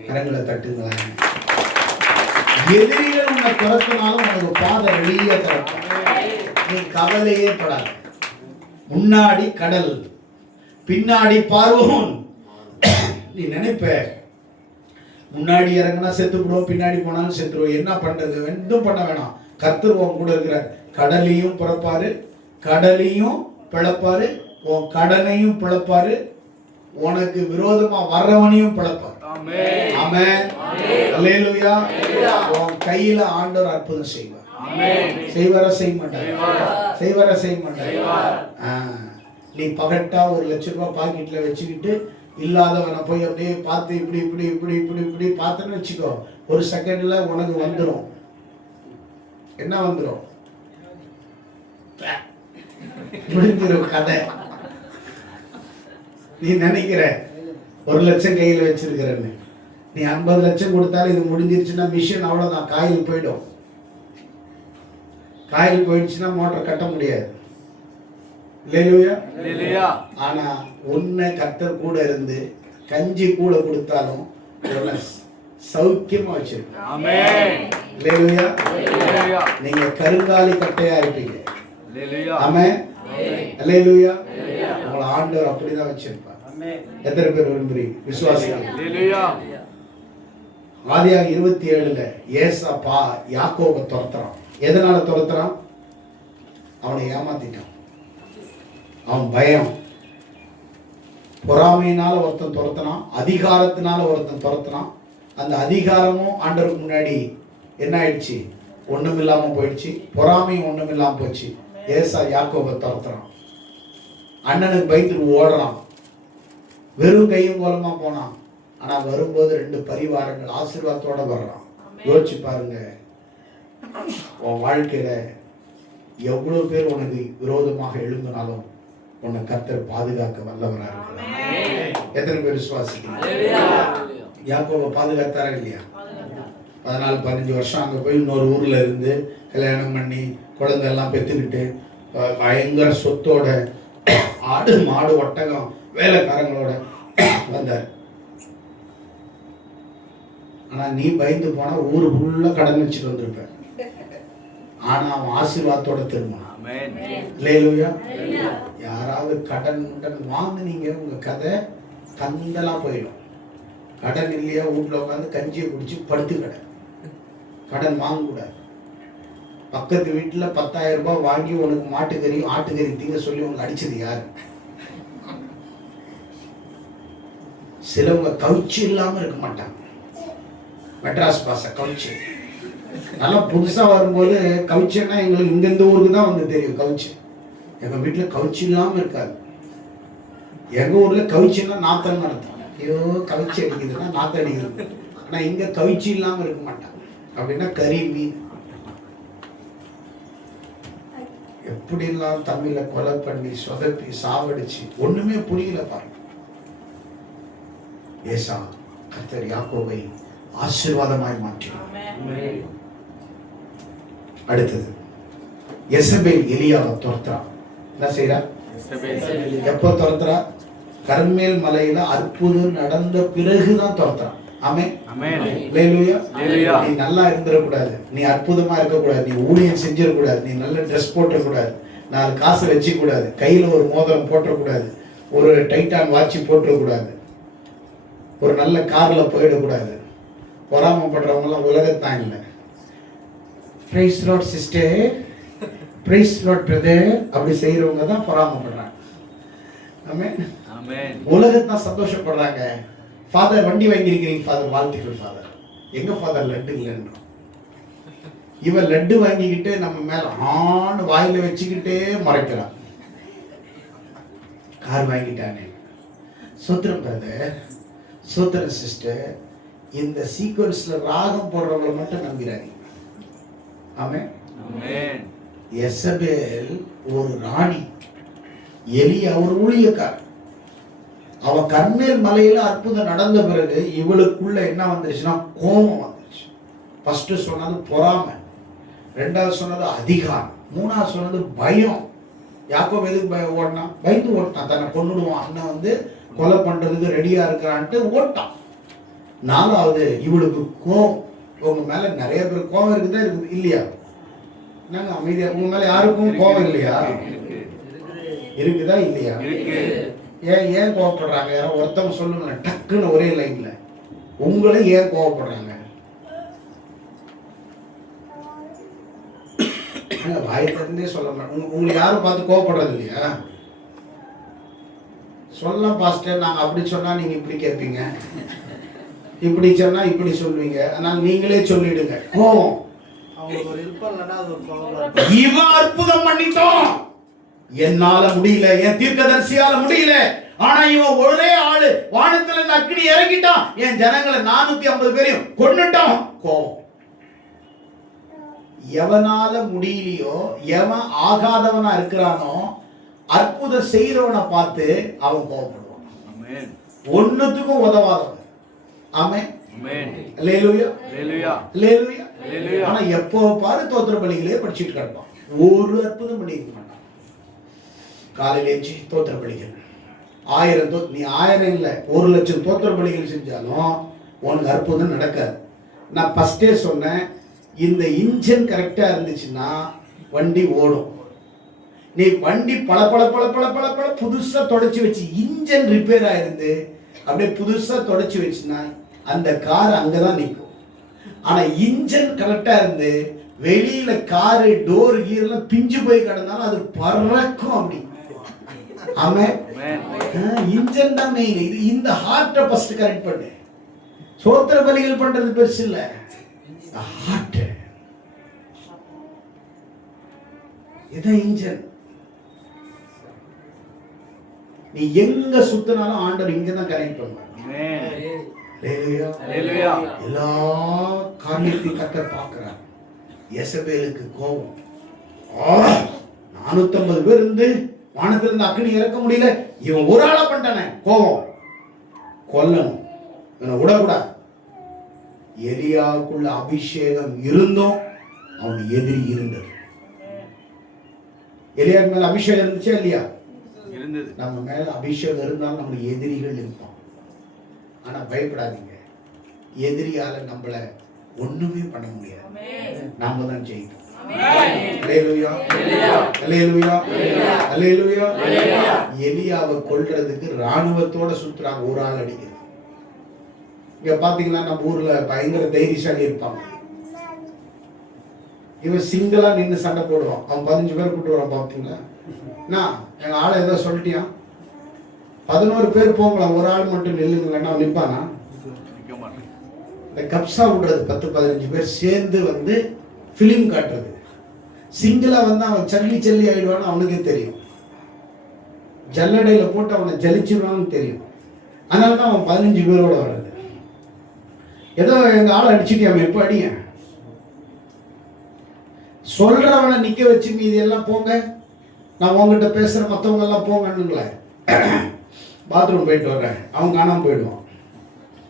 கரங்களை தட்டுங்களேன். எதிரிகள் உன்னை துரத்தினாலும் உனக்கு பாதை வெளியே திறப்பார். நீ கவலையே படாத. முன்னாடி கடல், பின்னாடி பார்வோன். நீ நினைப்ப முன்னாடி இறங்கினா செத்துப்படுவோம், பின்னாடி போனாலும் செத்துருவோம், என்ன பண்றது? எதுவும் பண்ண வேணாம். கர்த்தர் உன் கூட இருக்கிறார். கடலையும் பிளப்பாரு, கடலையும் பிளப்பாரு, உன் கடனையும் பிளப்பாரு, உனக்கு விரோதமா வர்றவனையும் பிளப்பாரு. ஆமென். அல்லேலூயா. உன் கையில ஆண்டவர் அற்புதம் செய்வார். செய்வாரா செய்ய மாட்டார்? செய்வாரா செய்ய மாட்டார்? நீ பகட்டா 1 லட்சம் ரூபாய் பாக்கெட்ல வச்சுக்கிட்டு இல்லாதவனை போய் அப்படியே பார்த்து இப்படி இப்படி இப்படி இப்படி இப்படி பார்த்துன்னு வச்சுக்கோ, ஒரு செகண்ட்ல உனக்கு வந்துடும். என்ன வந்துடும்? முடிஞ்சிடும் கதை. நீ நினைக்கிற 1 லட்சம் கையில் வச்சிருக்கிறன்னு, நீ 50 லட்சம் கொடுத்தாலும் இது முடிஞ்சிருச்சுன்னா மிஷின் அவ்வளோதான், காயில் போயிடும். காயில் போயிடுச்சுன்னா மோட்டர் கட்ட முடியாது. இல்லையா? ஆனா உன்னை கர்த்தர் கூட இருந்து கஞ்சி கூட கொடுத்தாலும் சௌக்கியமா வச்சிருக்க. நீங்க கருங்காலி கட்டையா இருப்பீங்க. ஆமென். அல்லேலூயா. உங்களை ஆண்டவர் அப்படிதான் வச்சிருப்பார். எத்தனை பேர் விரும்புறீங்க? விசுவாசிங்க. ஆதியாகமம் 27ல ஏசாப்பா யாக்கோபை துரத்துறான். எதனால துரத்துறான்? அவனை ஏமாத்திட்டான். அவன் பயம், பொறாமையினால ஒருத்தன் துரத்தினான், அதிகாரத்தினால ஒருத்தன் துரத்தினான். அந்த அதிகாரமும் ஆண்டவருக்கு முன்னாடி என்ன ஆயிடுச்சு? ஒண்ணுமில்லாம போயிடுச்சு. பொறாமையும் ஒண்ணுமில்லாம போச்சு. ஏசா யாக்கோபை துரத்துறான். அண்ணனுக்கு பயந்துட்டு ஓடுறான். வெறும் கையும் கோலமா போனான். ஆனா வரும்போது 2 பரிவாரங்கள் ஆசீர்வாதத்தோட வர்றான். யோசிச்சு பாருங்க, உன் வாழ்க்கையில எவ்வளவு பேர் உனக்கு விரோதமாக எழும்பினாலும் உன்னை கர்த்தர் பாதுகாக்க வல்லவரா இருக்கிறார். எத்தனை பேர் விசுவாசிக்கிறீங்க? யாக்கோபை பாதுகாத்தாரா இல்லையா? 14-15 வருஷம் அங்கே போய் இன்னொரு ஊரில் இருந்து கல்யாணம் பண்ணி குழந்தையெல்லாம் பெற்றுக்கிட்டு பயங்கர சொத்தோட ஆடு மாடு ஒட்டகம் வேலைக்காரங்களோட வந்தார். ஆனால் நீ பயந்து போனால் ஊர் ஃபுல்லாக கடன் வச்சுட்டு வந்திருப்ப. ஆனால் அவன் ஆசீர்வாதத்தோட திரும்பினான். அல்லேலூயா. யாராவது கடன் வாங்குனீங்க, உங்கள் கதை கந்தெல்லாம் போயிடும். கடன் இல்லையா, வீட்டில் உட்காந்து கஞ்சியை குடிச்சு படுத்து கடன் வாங்கக்கூடாது. பக்கத்து வீட்டில் 10,000 ரூபாய் வாங்கி உனக்கு மாட்டுக்கறி ஆட்டுக்கறி திங்க சொல்லி உனக்கு அடிச்சது யாரு? சிலவங்க கவுச்சி இல்லாமல் இருக்க மாட்டாங்க. மெட்ராஸ் பாச கவுச்சி நல்லா புதுசாக வரும்போது கவுச்சின்னா எங்களுக்கு இங்கேருந்து ஊருக்கு தான் வந்து தெரியும் கவுச்சி. எங்கள் வீட்டில் கவுச்சி இல்லாமல் இருக்காது. எங்கள் ஊரில் கவுச்சின்னா நாத்தம் நடத்தும். ஐயோ கவிச்சி அடிக்குதுன்னா நாற்று அடிக்கிறது. ஆனால் இங்கே கவிச்சி இல்லாமல் இருக்க மாட்டாங்க. அப்படின்னா கறி மீன் எப்படிலாம் தமிழை கொலை பண்ணி சொதப்பி சாவடிச்சு ஒண்ணுமே புரியல பாருங்க. ஏசா கர்த்தர் யாக்கோபை ஆசீர்வாதமாய் மாற்றினார். அடுத்தது எசபேல் எலியாவை துரத்துறா. என்ன செய்யறா? எப்போ துரத்துறா? கர்மேல் மலையில அற்புதம் நடந்த பிறகுதான் துரத்துறான். ஆமென். அல்லேலூயா. நீ நல்லா இருந்துடக்கூடாது, நீ அற்புதமா இருக்கக்கூடாது, நீ ஊழியம் செஞ்சிடக்கூடாது, நீ நல்ல ட்ரெஸ் போட்டக்கூடாது, 4 காசு வச்சுக்கூடாது, கையில் ஒரு மோதிரம் போட்டக்கூடாது, ஒரு டைட்டான் வாட்சி போட்டக்கூடாது, ஒரு நல்ல காரில் போயிடக்கூடாது. பொறாமப்படுறவங்களாம் உலகத்தான் இல்லை. Praise lord sister, praise lord brother அப்படி செய்கிறவங்க தான் பொறாமப்படுறாங்க. ஆமென். உலகத்தான் சந்தோஷப்படுறாங்க. ஃபாதர் வண்டி வாங்கியிருக்கிறீங்க ஃபாதர், வாழ்த்துக்கள் ஃபாதர். எங்க ஃபாதர் லட்டு இல்லைன்றோம். இவன் லட்டு வாங்கிக்கிட்டு நம்ம மேல ஆண் வாயில வச்சுக்கிட்டே மறைக்கிறான். கார் வாங்கிட்டானே. சோத்திரம் பிரதர், சோத்திரம் சிஸ்டர், இந்த சீக்வன்ஸ்ல ராகம் போடுறவங்களை மட்டும் நம்பிடாதீங்க. ஆமென். எசபேல் ஒரு ராணி, எலியா ஒரு ஊழியக்காரர். அவ கர்மேல் மலையில அற்புதம் நடந்த பிறகு இவளுக்குள்ள என்ன வந்துருச்சுன்னா கோபம் வந்துருச்சு. ஃபர்ஸ்ட் சொன்னது பொறாமை, 2வது சொன்னது அதிகாரம், 3வது சொன்னது பயம். யாக்கோபு எதுக்கு ஓடினான்? பயந்து ஓட்டான். தன்னை கொன்னுடுவான், அண்ணன் வந்து கொலை பண்றதுக்கு ரெடியா இருக்கிறான்ட்டு ஓட்டான். 4வது இவளுக்கு கோபம். உங்க மேல நிறைய பேர் கோபம் இருக்குதா இருக்குது இல்லையா? என்னங்க அமைதியா? உங்க மேல யாருக்கும் கோபம் இல்லையா? இருக்குதா இல்லையா? ஏன் கோவப்படுறாங்க? யாரோ ஒருத்தவங்க சொல்லுங்க டக்குன்னு ஒரே லைன்ல. உங்களை ஏன் கோவப்படுறாங்க? வாய் திறந்தே சொல்ல மாட்டேன். உங்களுக்கு யாரும் பார்த்து கோவப்படுறது இல்லையா? சொல்லலாம் பாஸ்டர், நாங்க அப்படி சொன்னா நீங்க இப்படி கேட்பீங்க, இப்படி சொன்னா இப்படி சொல்லுவீங்க, ஆனால் நீங்களே சொல்லிடுங்க. கோவம் அவங்களுக்கு ஒரு இருப்பம் இல்லைன்னா அது ஒரு கோவம். இவன் அற்புதம் பண்ணிட்டோம், என்னால முடியல, என் தீர்க்கதரிசியால முடியல, ஆனா இவன் ஒரே ஆளு வானத்துல இருந்து அக்கினி இறங்கிட்டான், என் ஜனங்களை 450 பேரையும் கொன்னுட்டான். கோபம். எவனால முடியலையோ, எவன் ஆகாதவனா இருக்கிறானோ, அற்புதம் செய்யறவனை பார்த்து அவன் கோபப்படுவான். ஒண்ணுத்துக்கும் உதவாதவன். ஆமென். அல்லேலூயா. ஆனா எப்போ பாரு தோத்திர பலிகளே படிச்சுட்டு கிடப்பான். ஒரு அற்புதம் பண்ணிருக்க மாட்டான். காலையில ஏஞ்சி தோத்திர பலிகள் 1000 நீ 1000 இல்லை 1,00,000 தோத்திர பலிகள் செஞ்சாலும் உனக்கு அற்புதம் நடக்காது. நான் ஃபர்ஸ்டே சொன்னேன், இந்த இன்ஜின் கரெக்டா இருந்துச்சுன்னா வண்டி ஓடும். நீ வண்டி பல பல பல பல பல பல புதுசா தொடச்சி வச்சு இன்ஜின் ரிப்பேர் ஆயிருந்து அப்படியே புதுசா தொடச்சி வச்சுன்னா அந்த கார் அங்கதான் நிற்கும். ஆனா இன்ஜின் கரெக்டா இருந்து வெளியில காரு டோர் கீரெல்லாம் பிஞ்சு போய் கிடந்தாலும் அது பறக்கும். அப்படி ஆமென். இன்ஜின் தான் மெயின். இது இந்த ஹார்ட்டை ஃபர்ஸ்ட் கரெக்ட் பண்ணு. சோத்திர பலிகள் பண்றது பெருசு இல்ல, ஹார்ட். இதான் இன்ஜின். நீ எங்க சுத்தினாலும் ஆண்டவர் இங்கதான் கரெக்ட் பண்ணுவார். எல்லா காரியத்தையும் கர்த்தர் பார்க்கிறார். எசபேலுக்கு கோபம். 450 பேர் இருந்து வானத்திலிருந்து அக்கினி இறக்க முடியல, இவன் ஒரு ஆளா பண்ணிட்டானே. கோபம். கொல்லணும், இவனை விடக்கூடாது. எலியாவுக்குள்ள அபிஷேகம் இருந்தும் அவன் எதிரி இருந்தது. எலியா மேல அபிஷேகம் இருந்துச்சா இல்லையா? இருந்தது. நம்ம மேல அபிஷேகம் இருந்தாலும் நம்மளுக்கு எதிரிகள் இருப்பான். ஆனா பயப்படாதீங்க, எதிரியால நம்மள ஒண்ணுமே பண்ண முடியாது. நாம தான் ஜெயிப்போம். அல்லேலூயா, அல்லேலூயா, அல்லேலூயா. எலியாவை கொல்றதுக்கு ராணுவத்தோட சுத்துறாங்க, ஒரு ஆள் அடிக்கிறது. இங்க பாத்தீங்கன்னா நம்ம ஊர்ல பயங்கர தைரியசாலி இருப்பாங்க. இவன் சிங்கிளா நின்று சண்டை போடுவான். அவன் 15 பேர் கூட்டு வரான். பாத்தீங்களா? நான் எங்க ஆளை ஏதோ சொல்லிட்டியா, 11 பேர் போங்களாம், ஒரு ஆள் மட்டும் நில்லுங்கன்னா அவன் நிற்பானா? இந்த கப்சா விடுறது 10-15 பேர் சேர்ந்து வந்து பிலிம் காட்டுறது. சிங்கிளா வந்து அவன் சல்லி ஆயிடுவான்னு அவனுக்கே தெரியும். ஜல்லடையில போட்டு அவனை ஜலிச்சிருவான்னு தெரியும். அதனால தான் அவன் 15 பேரோட வர்றது. ஏதோ எங்க ஆளை அடிச்சுட்டியாம, எப்ப அடிய சொல்றவனை நிக்க வச்சு மீதி எல்லாம் போங்க, நான் உங்ககிட்ட பேசுற, மற்றவங்க எல்லாம் போங்கன்னுங்களே. பாத்ரூம் போயிட்டு வர்றேன், அவன் காணாம போயிடுவான்.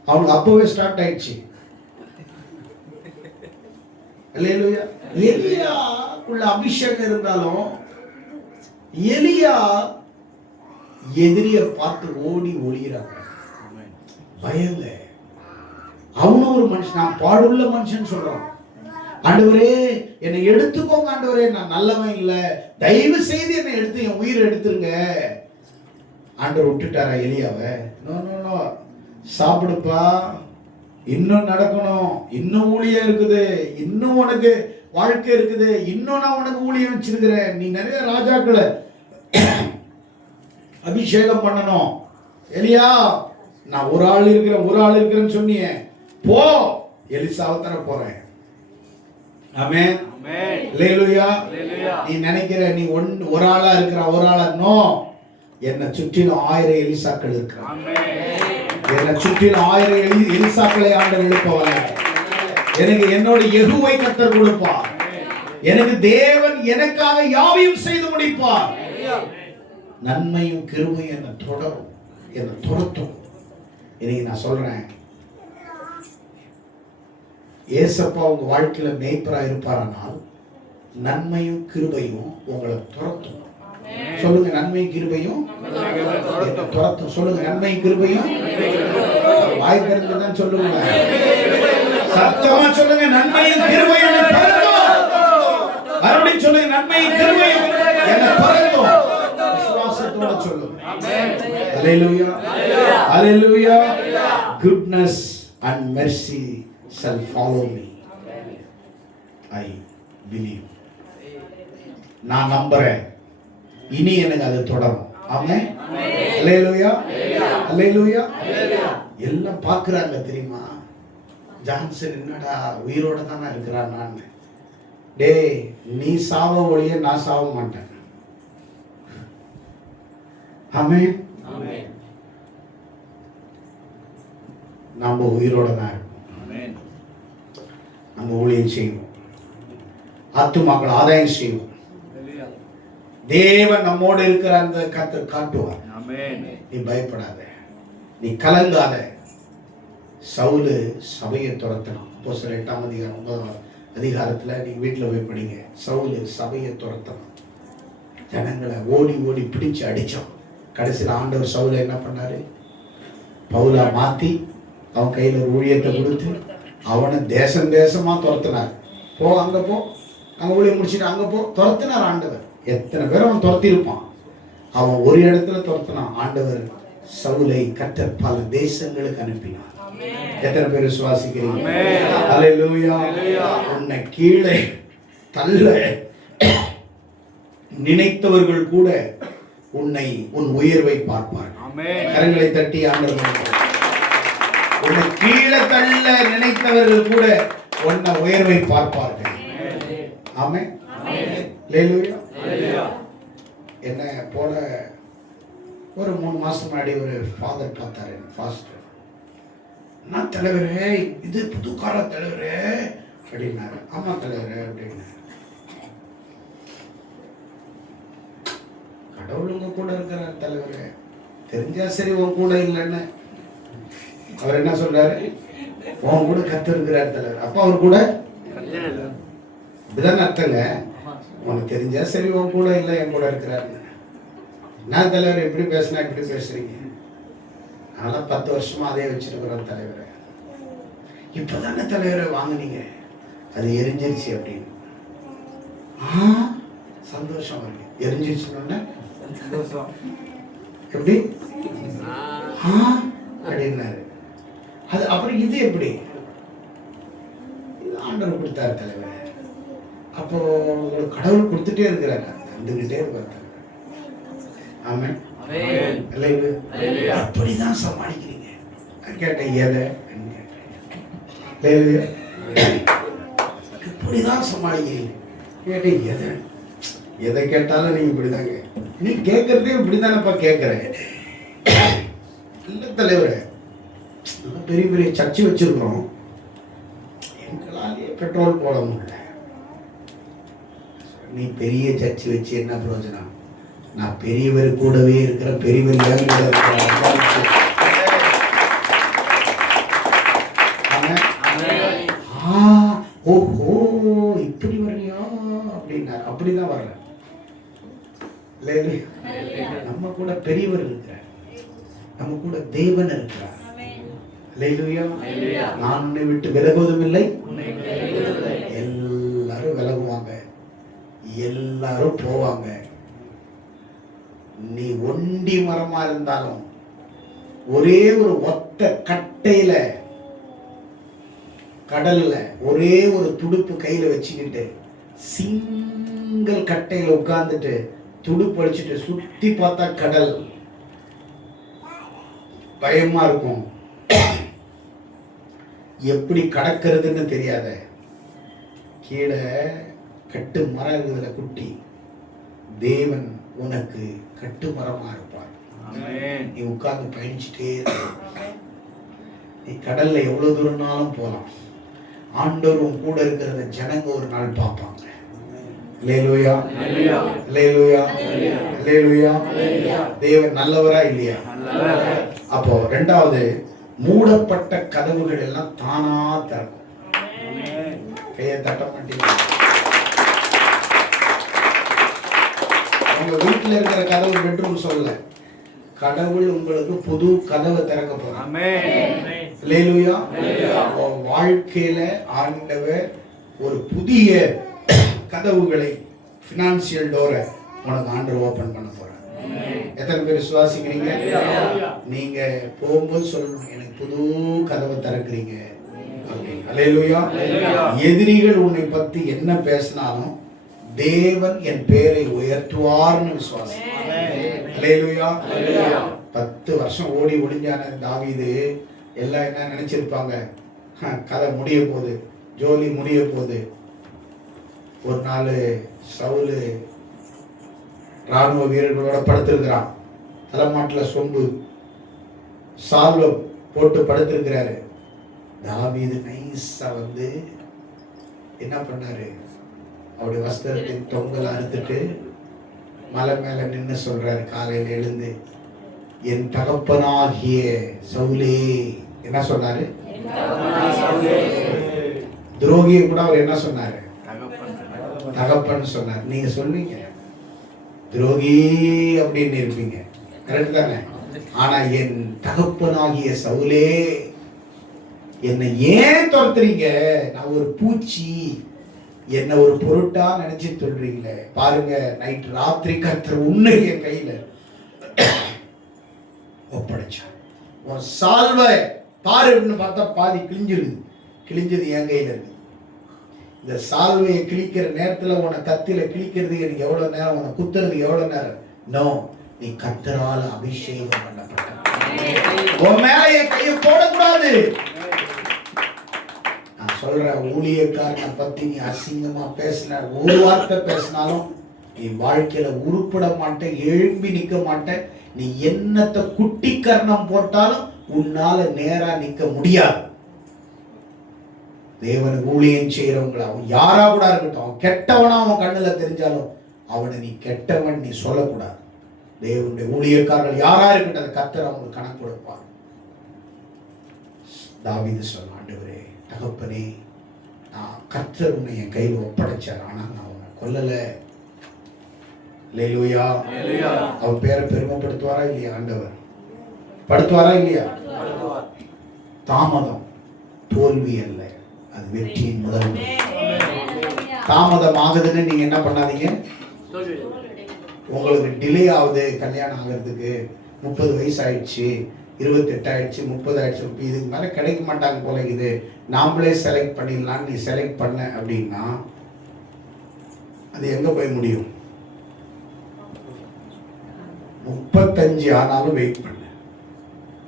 அவனுக்கு அப்பவே ஸ்டார்ட் ஆயிடுச்சு. அல்லேலூயா. எலியாக்குள்ள அபிஷேகம் இருந்தாலும் எலியா எதிரிய பார்த்து ஓடி ஒளிகிறாங்க. பயங்க. அவனும் ஒரு மனுஷன், நான் பாடுள்ள மனுஷன் சொல்றான். ஆண்டவரே என்னை எடுத்துக்கோங்க ஆண்டவரே, நான் நல்லவன் இல்ல, தயவு செய்து என்னை எடுத்து என் உயிரை எடுத்துருங்க. ஆண்டவர் விட்டுட்டாரா எலியாவை? நோ நோ நோ, சாப்பிடுப்பா, இன்னும் நடக்கணும், இன்னும் ஊழியம் இருக்குது, இன்னும் உனக்கு வாழ்க்கை இருக்குது, இன்னும் நான் உனக்கு ஊழியம் வச்சிருக்கிறேன், நீ நிறைய ராஜாக்களை அபிஷேகம் பண்ணணும். எலியா, நான் ஒரு ஆள் இருக்கிறேன்னு சொன்னிய, போ, எலிசாவை தர போறேன். ஆமென். அல்லேலூயா. நீ நினைக்கிற நீ ஒரு ஆளா இருக்கிற, ஒரு ஆளா? நோ, என்னை சுற்றிலும் 1000 எலிசாக்கள் இருக்கிறான். என்னை சுற்றிலும் 1000 எலிசாக்களை ஆண்டவர் எழுப்பவல்ல. எனக்கு என்னோட யெகோவா கர்த்தர் கொடுப்பார். எனக்கு தேவன் எனக்காக யாவையும் செய்து முடிப்பார். நன்மையும் கிருபையும் என்னை தொடரும், என்னை துரத்தும். இன்னைக்கு நான் சொல்றேன், ஏசப்பா உங்க வாழ்க்கையில மேய்ப்பரா இருப்பாரானால் நன்மையும் கிருபையும் உங்களை துரத்தும். சொல்லுங்க, நன்மையும் கிருபையும் துரத்தும். சொல்லுங்க, நன்மையும் கிருபையும். வாய் திறந்துதான் சொல்லுங்க, சத்தமா சொல்லுங்க, நன்மையும் கிருபையும் என்னை துரத்தும். மறுபடியும் சொல்லுங்க, நன்மையும் கிருபையும் என்னை துரத்தும். விசுவாசத்தோட சொல்லுங்க. அல்லேலூயா, அல்லேலூயா. Goodness and mercy shall follow me. I believe. நான் நம்புறேன், இனி எனக்கு அது தொடரும். ஆமென். அல்லேலூயா, அல்லேலூயா. எல்லாம் பார்க்கறாங்க தெரியுமா, ஜான்சன் என்னடா உயிரோட தானே இருக்கிறான். நான் டேய், நீ சாவ ஒழிய நான் சாவ மாட்டேன். ஆமென். நம்ம உயிரோட தான் இருக்கோம். நம்ம ஊழியம் செய்வோம், ஆத்துமாக்கள் ஆதாயம் செய்வோம். தேவன் நம்மோடு இருக்கிற அந்த கர்த்தர் காட்டுவார். நீ பயப்படாத, நீ கலங்காத. சவுலு சபையை துரத்தணும். அப்போஸ்தலர் 8ஆம் அதிகாரம் 9ஆம் அதிகாரத்துல நீங்க வீட்டுல போய் படிங்க. சவுலு சபையை துரத்தணும், ஜனங்களை ஓடி ஓடி பிடிச்சு அடிச்சான். கடைசியில் ஆண்டவர் சவுலை என்ன பண்ணாரு? பவுலா மாத்தி அவன் கையில ஒரு ஊழியத்தை கொடுத்து அவனை தேசம் தேசமா துரத்தினார். போ, அங்க போ, அங்க ஊழியம் முடிச்சுட்டு அங்க போ, துரத்தினார் ஆண்டவர். எத்தனை பேர் அவன் துரத்தி இருப்பான். அவன் ஒரு இடத்துல துரத்தினான். ஆண்டவர் சவுலை கர்த்தர் பல தேசங்களுக்கு அனுப்பினார். எத்தனை பேர் விசுவாசிக்கிறீங்க? அல்லேலூயா. உன்னை கீழே தள்ள நினைத்தவர்கள் கூட உன்னை உன் உயர்வை பார்ப்பார். கரங்களை தட்டி ஆண்டவர், உன்னை கீழே தள்ள நினைத்தவர்கள் கூட உன்னை உயர்வை பார்ப்பார்கள். ஆமென். அல்லேலூயா. என்ன போல ஒரு 3 மாசம் முன்னாடி ஒரு ஃபாதர் பார்த்தாரு, ஃபாஸ்டர். நான் தலைவரே, இது புதுக்கார தலைவரே அப்படின்னாரு. ஆமா தலைவரே அப்படின்னு. கடவுள் உங்க கூட இருக்கிற தலைவரே, தெரிஞ்சா சரி உன் கூட இல்லைன்னு. அவர் என்ன சொல்றாரு? உன் கூட கர்த்தர் இருக்கிறார் தலைவர். அப்ப அவர் கூட இப்படிதான் அர்த்தங்க. உனக்கு தெரிஞ்சா சரி, உன் கூட இல்லை என் கூட இருக்கிறாரு. நான் தலைவர் எப்படி பேசினா இப்படி பேசுறீங்க? அதெல்லாம் 10 வருஷமா அதே வச்சிருக்கிறோம் தலைவரை. இப்பதானே தலைவரை வாங்கினீங்க, அது எரிஞ்சிருச்சு அப்படின்னு. சந்தோஷம் இருக்கு. எரிஞ்சிருச்சுன்னு எப்படி அப்படின்னாரு. அது அப்புறம் இது எப்படி? இது ஆண்டவர் கொடுத்தாரு தலைவர். அப்போ உங்களுக்கு கடவுள் கொடுத்துட்டே இருக்கிறாங்க, கண்டுகிட்டே இருப்பாரு. ஆமென். அப்படிதான் சமாளிக்கிறீங்க. கேட்டேன் எதை, இப்படிதான் சமாளிக்கிறீங்க. கேட்டேன் எதை, எதை கேட்டாலும் நீங்க இப்படிதாங்க. நீ கேட்கறதே இப்படிதானப்பா கேட்கற. இல்ல தலைவரே, பெரிய பெரிய சர்ச்சை வச்சிருக்கிறோம், எங்களாலே பெட்ரோல் போட முடியல. நீ பெரிய சர்ச்சை வச்சு என்ன பிரயோஜனம்? நான் பெரியவர் கூடவே இருக்கிற, பெரியவர் ஏன் கூட இருக்கிற. ஓஹோ இப்படி வர்றியா அப்படின்னாரு. அப்படிதான் வர்ற. நம்ம கூட பெரியவர் இருக்கிறார், நம்ம கூட தேவன் இருக்கிறார். நான் உன்னை விட்டு விலகுவதும் இல்லை. எல்லாரும் விலகுவாங்க, எல்லாரும் போவாங்க. நீ ஒண்டி மரமா இருந்தாலும் ஒரே ஒரு ஒத்த கட்டையில கடல்ல ஒரே ஒரு துடுப்பு கையில வச்சுக்கிட்டு சிங்கிள் கட்டையில உட்கார்ந்துட்டு துடுப்பு அடிச்சுட்டு சுத்தி பார்த்தா கடல் பயமா இருக்கும். எப்படி கடக்கிறதுன்னு தெரியாத. கீழே கட்டு மரம் இருக்குதுல குட்டி, தேவன் உனக்கு கட்டு மரமா இருப்பார். நீ உட்கார்ந்து பயணிச்சுட்டே இருக்க. நீ கடல்ல எவ்வளவு தூரம்னாலும் போலாம். ஆண்டவர் உன் கூட இருக்கிறத ஜனங்க ஒரு நாள் பார்ப்பாங்க. அல்லேலூயா, அல்லேலூயா, அல்லேலூயா. தேவன் நல்லவரா இல்லையா? அப்போ ரெண்டாவது, மூடப்பட்ட கதவுகள் எல்லாம் தானா திறக்கும். கையை தட்ட மாட்டீங்க. உங்க வீட்டுல இருக்கிற கதவு பெட்ரூம் சொல்லல, கடவுள் உங்களுக்கு புது கதவை திறக்க போறார். அல்லேலூயா. வாழ்க்கையில ஆண்டவர் ஒரு புதிய கதவுகளை, பினான்சியல் டோரை உனக்கு ஆண்டவர் ஓபன் பண்ண போறார். எத்தனை பேர் விசுவாசிக்கிறீங்க? நீங்க போகும்போது சொல்லணும், எனக்கு புது கதவை திறக்கிறீங்க. அல்லேலூயா. எதிரிகள் உன்னை பத்தி என்ன பேசினாலும் தேவன் என் பேரை உயர்த்துவார்னு விசுவாசி. அல்லேலூயா. 10 வருஷம் ஓடி ஒளிஞ்சான தாவீது எல்லாம் என்ன நினைச்சிருப்பாங்க? கதை முடிய போகுது, ஜோலி முடிய போகுது. ஒரு நாள் சவுல் ராணுவ வீரர்களோட படுத்திருக்கிறான். தலைமாட்டில் சொம்பு சால்வ போட்டு படுத்திருக்கிறாரு. தாவீது நைஸா வந்து என்ன பண்ணாரு? அவருடைய வஸ்திரத்தின் தொங்கலை அறுத்துட்டு மலை மேல நின்று சொல்றாரு, காலையில் எழுந்து, என் தகப்பனாகிய சவுலே. என்ன சொன்னாரு? துரோகியை கூட அவர் என்ன சொன்னாரு? தகப்பன் சொன்னார். நீங்க சொல்வீங்க துரோகி அப்படின்னு இருப்பீங்க, கரெக்ட் தானே? ஆனா என் தகப்பனாகிய சவுலே, என்னை ஏன் துரத்துறீங்க? நான் ஒரு பூச்சி, என்ன ஒரு பொருட்டா நினைச்சு சொல்றீங்களே. பாருங்க, நைட் ராத்திரி கர்த்தர் உன்னை என் கையில ஒப்படைச்சான். உன் சால்வை பாரு அப்படின்னு பார்த்தா பாதி கிழிஞ்சிருது. கிழிஞ்சது என் கையில இருக்கு. இந்த சால்வையை கிழிக்கிற நேரத்துல உன்னை கத்தில கிழிக்கிறதுக்கு எனக்கு எவ்வளவு நேரம், உன்னை குத்துறதுக்கு எவ்வளவு நேரம்? நோ, நீ கர்த்தரால அபிஷேகம் பண்ணப்பட்ட. உன் மேல என் கையை போடக்கூடாது. நான் சொல்றேன், ஊழியக்காரனை பத்தி நீ அசிங்கமா பேசின, ஒரு வார்த்தை பேசினாலும் நீ வாழ்க்கையில உருப்பட மாட்டேன், எழும்பி நிக்க மாட்டேன். நீ என்னத்தை குட்டி கர்ணம் போட்டாலும் உன்னால நேரா நிக்க முடியாது. தேவனுக்கு ஊழியம் செய்யறவங்கள, அவன் யாரா கூட இருக்கட்டும், அவன் கெட்டவனா அவன் கண்ணுல தெரிஞ்சாலும் அவனை நீ கெட்டவன் நீ சொல்லக்கூடாது. தேவனுடைய ஊழியக்காரர்கள் யாரா இருக்கட்டும், அதை கர்த்தர் அவங்களுக்கு கணக்கு கொடுப்பார். தாவீது சொன்ன, ஆண்டவரே தகப்பனே, நான் கர்த்தர் உன்னை என் கையில் ஒப்படைச்சார், ஆனால் நான் உன்னை கொல்லலை. அல்லேலூயா. அவர் பேரை பெருமைப்படுத்துவாரா இல்லையா? ஆண்டவர் படுத்துவாரா இல்லையா? தாமதம் தோல்வி அல்ல, அது வெற்றியின் முதல். தாமதம் ஆகுதுன்னு நீங்க என்ன பண்ணாதீங்க. உங்களுக்கு டிலே ஆகுது, கல்யாணம் ஆகிறதுக்கு 30 வயசு ஆயிடுச்சு, 28 ஆயிடுச்சு, 30 ஆயிடுச்சு, இதுக்கு மேலே கிடைக்க மாட்டாங்க போல, இது நாமளே செலக்ட் பண்ணிடலாம், நீ செலக்ட் பண்ண அப்படின்னா அது எங்கே போய் முடியும்? 35 ஆனாலும் வெயிட் பண்ணு,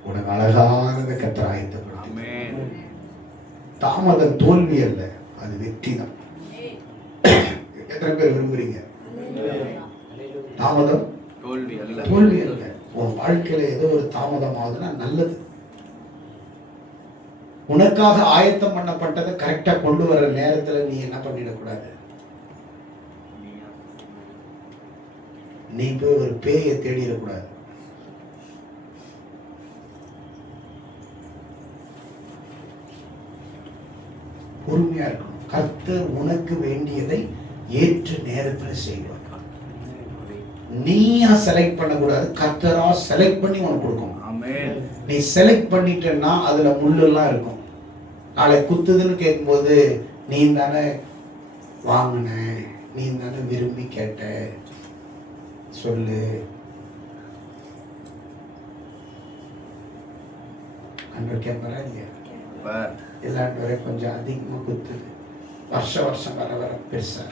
உனக்கு அழகானதை கர்த்தர் ஆயத்தப்படுத்தும். தாமதம் தோல்வி அல்ல, அது வெற்றி தான். எத்தனை பேர் விரும்புறீங்க? தாமதம் தோல்வி அல்ல, தோல்வி அல்ல. உன் வாழ்க்கையில ஏதோ ஒரு தாமதம் ஆகுதுன்னா நல்லது. உனக்காக ஆயத்தம் பண்ணப்பட்டதை கரெக்டா கொண்டு வர நேரத்துல நீ என்ன பண்ணிடக்கூடாது. நீ போய் ஒரு பேயை தேடிடக்கூடாது. பொறுமையா இருக்கணும். கர்த்தர் உனக்கு வேண்டியதை ஏற்ற நேரத்தில் செய்வார். நீயா செலக்ட் பண்ணக்கூடாது, கர்த்தரா செலக்ட் பண்ணி உனக்கு கொடுக்கணும். நீ செலக்ட் பண்ணிட்டேன்னா அதுல முள்ளெல்லாம் இருக்கும். நாளை குத்துதுன்னு கேட்கும்போது நீ தானே வாங்கின, நீ தானே விரும்பி கேட்ட, சொல்லு. அன்று கேட்பாரா இல்லையா? எல்லாண்டவரை கொஞ்சம் அதிகமா குத்துது, வருஷம் வர வர பெருசா,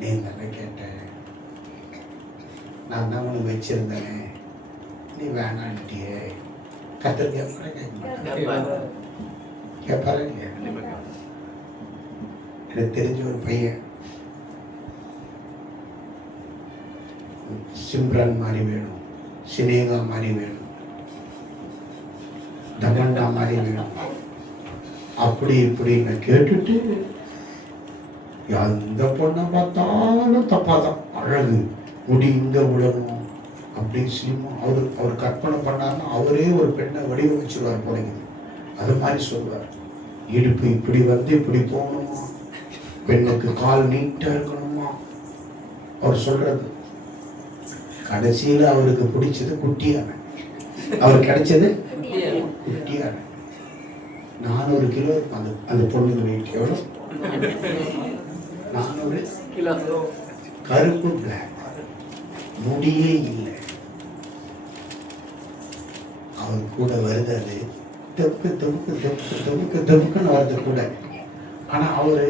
நீ தானே கேட்ட, நான் தான் உனக்கு வச்சிருந்தேனே, நீ வேணான்ட்டியே. கர்த்தர் கேட்பாரா? கேட்பாரா இல்லையா? எனக்கு தெரிஞ்ச ஒரு பையன் சிம்ரன் மாதிரி வேணும், சினேகா மாதிரி வேணும், தமன்னா மாதிரி வேணும், அப்படி இப்படின்னு கேட்டுட்டு எந்த பொண்ணை பார்த்தாலும் தப்பாதான், அழகு, முடி இங்க விடணும் அப்படின்னு சொல்லுமா அவர் கற்பனை பண்ணாருன்னா அவரே ஒரு பெண்ணை வடிவமைச்சிருவார் போலங்க. அது மாதிரி சொல்லுவார், இடுப்பு இப்படி வந்து இப்படி போகணுமா, பெண்ணுக்கு கால் நீட்டா இருக்கணுமா. அவர் சொல்றது கடைசியில அவருக்கு பிடிச்சது குட்டியான, அவர் கிடைச்சது குட்டியான. 400 கிலோ அந்த அந்த பொண்ணுக்கு வெயிட் எவ்வளோ? 400 கிலோ. கருப்பு பிளாக், முடியே இல்லை. அவர் கூட வருது, அது தெவுக்கு தெவுக்கு தெவுக்கு தெவுக்கு தெவுக்குன்னு வருது கூட. ஆனா அவரு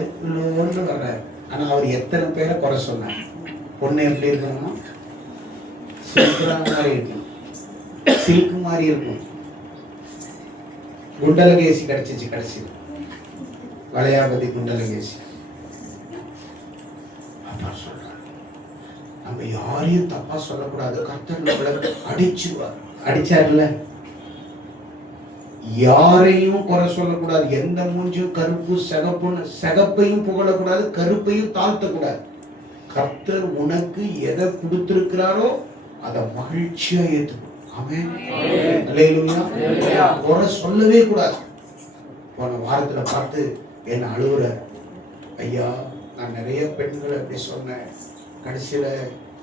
ஒன்று வர்றாரு. ஆனா அவர் எத்தனை பேரை குறை சொன்னார். பொண்ணு எப்படி இருக்கணும்னா மாதிரி இருக்கணும், சில்க் மாதிரி இருக்கும். குண்டலகேசி கிடைச்சிச்சு கடைசியில், வளையாபதி குண்டலகேசி. அப்பா சொல்றாரு, நம்ம யாரையும் தப்பா சொல்லக்கூடாது, கர்த்தர் நம்மள அடிச்சுவார். அடிச்சார்ல, யாரையும் குறை சொல்லக்கூடாது, எந்த மூஞ்சும் கருப்பு சிகப்புன்னு சிகப்பையும் புகழக்கூடாது, கருப்பையும் தாழ்த்தக்கூடாது. கர்த்தர் உனக்கு எதை கொடுத்திருக்கிறாரோ அதை மகிழ்ச்சியா ஏற்றுக்கணும். ஆமென். அல்லேலூயா. குறை சொல்லவே கூடாது. போன வாரத்துல பார்த்து என்ன அழுகுற, ஐயா நான் நிறைய பெண்களை அப்படி சொன்னேன், கடைசியில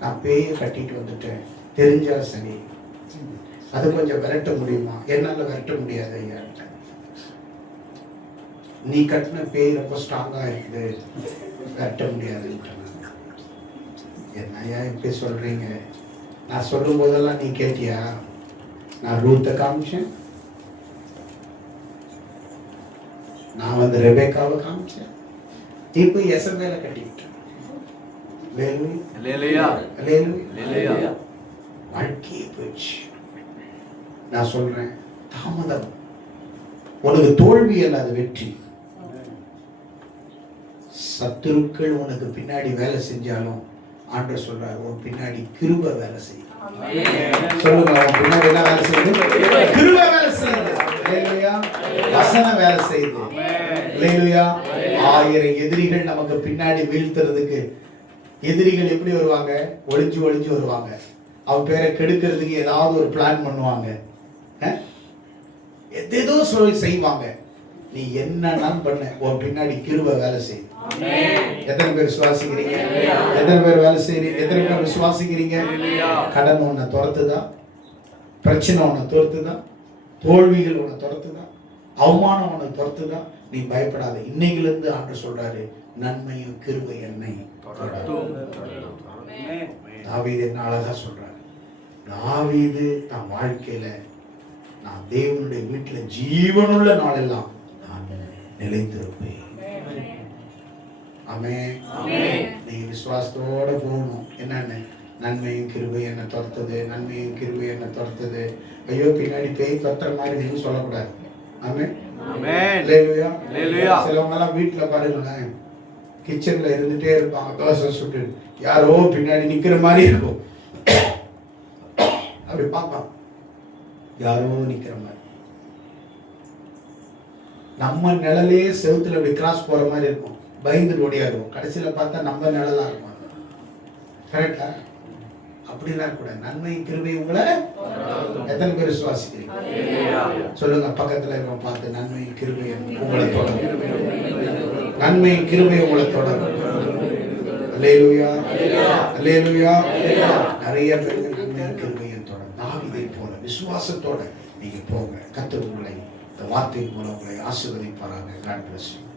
நான் பேயை கட்டிட்டு வந்துட்டேன், தெரிஞ்சா சரி, அது கொஞ்சம் விரட்ட முடியுமா? என்னால விரட்ட முடியாது ஐயா. நீ கட்டின பேய் ரொம்ப ஸ்ட்ராங்கா இருக்குது, விரட்ட முடியாது. என்னையா இப்படி சொல்றீங்க? நான் சொல்லும் போதெல்லாம் நீ கேட்டியா? நான் ரூத்தை காமிச்சேன், நான் வந்து ரெபேக்காவை காமிச்சேன், நீ போய் எசபேலை கட்டிக்கிட்ட. வாழ்க்கையே போயிடுச்சு. நான் சொல்றேன், தாமதம் உனக்கு தோல்வி அல்ல, அது வெற்றி. சத்துருக்கள் உனக்கு பின்னாடி வேலை செஞ்சாலும் ஆண்டவர் சொல்றாரு, உன் பின்னாடி கிருபை வேலை செய்யும். சொல்லுங்க, உன் பின்னாடி என்ன வேலை செய்யுது? கிருபை வேலை செய்யுது. அல்லேலூயா. வசனம் வேலை செய்யுது. அல்லேலூயா. 1000 எதிரிகள் நமக்கு பின்னாடி வீழ்த்துறதுக்கு, எதிரிகள் எப்படி வருவாங்க? ஒளிஞ்சு ஒளிஞ்சு வருவாங்க. அவன் பேரை கெடுக்கிறதுக்கு ஏதாவது ஒரு பிளான் பண்ணுவாங்க. எதேதோ செய்வாங்க. நீ என்னன்னாலும் பண்ண, உன் பின்னாடி கிருபை வேலை செய்யும். எத்தனை பேர் விசுவாசிக்கிறீங்க? எத்தனை பேர் வேலை செய்றீங்க? எத்தனை பேர் விசுவாசிக்கிறீங்க? கடன் உன்னை துரத்துதா? பிரச்சனை உன்னை துரத்துதா? தோல்விகள் உன்னை துரத்துதா? அவமானம் உன்னை துரத்துதா? நீ பயப்படாத. இன்னையிலிருந்து ஆண்டவர் சொல்றாரு, நன்மையும் கிருபை என்னை தொடரும். தாவீது என்ன அழகா சொல்றாரு. தாவீது தன் வாழ்க்கையில, நான் தேவனுடைய வீட்டுல ஜீவனுள்ள நாளெல்லாம் நான் நிலைத்திருப்பேன். ஆமென். நீங்க விசுவாசத்தோட போகணும். என்னன்னு, நன்மையும் கிருபை என்ன துரத்துது, நன்மையும் கிருபை என்ன துரத்துது. ஐயோ பின்னாடி பேய் துரத்துற மாதிரி நீங்க சொல்லக்கூடாது. ஆமென். சிலவங்க எல்லாம் வீட்டுல பாருங்களேன், கிச்சன்ல இருந்துட்டே இருப்பாங்க, தோசை சுட்டு யாரோ பின்னாடி நிக்கிற மாதிரி இருக்கும். அப்படி பார்ப்பான், யாரோ நிக்கிற மாதிரி. நம்ம நிழலே செவுத்துல அப்படி கிராஸ் போற மாதிரி இருக்கும். பயந்து ஓடியாடுவோம். கடைசியில பார்த்தா நம்ம நிழலா இருக்கும். கரெக்டா? அப்படிலாம் கூட நன்மை கிருபை உங்களை எத்தனை பேர் விசுவாசிக்கிறீங்க? சொல்லுங்க. பக்கத்துல இருக்க பார்த்து, நன்மை கிருபை உங்களை தொடரும். நன்மை கிருபை உங்களை தொடரும். அல்லேலூயா, அல்லேலூயா. நிறைய பேருக்கு நன்மை கிருபையை தொடரும். தாவீதை போல விசுவாசத்தோட நீங்க போங்க. கர்த்தர் உங்களை இந்த வார்த்தை மூலம் உங்களை ஆசீர்வதிப்பாராக. God bless you.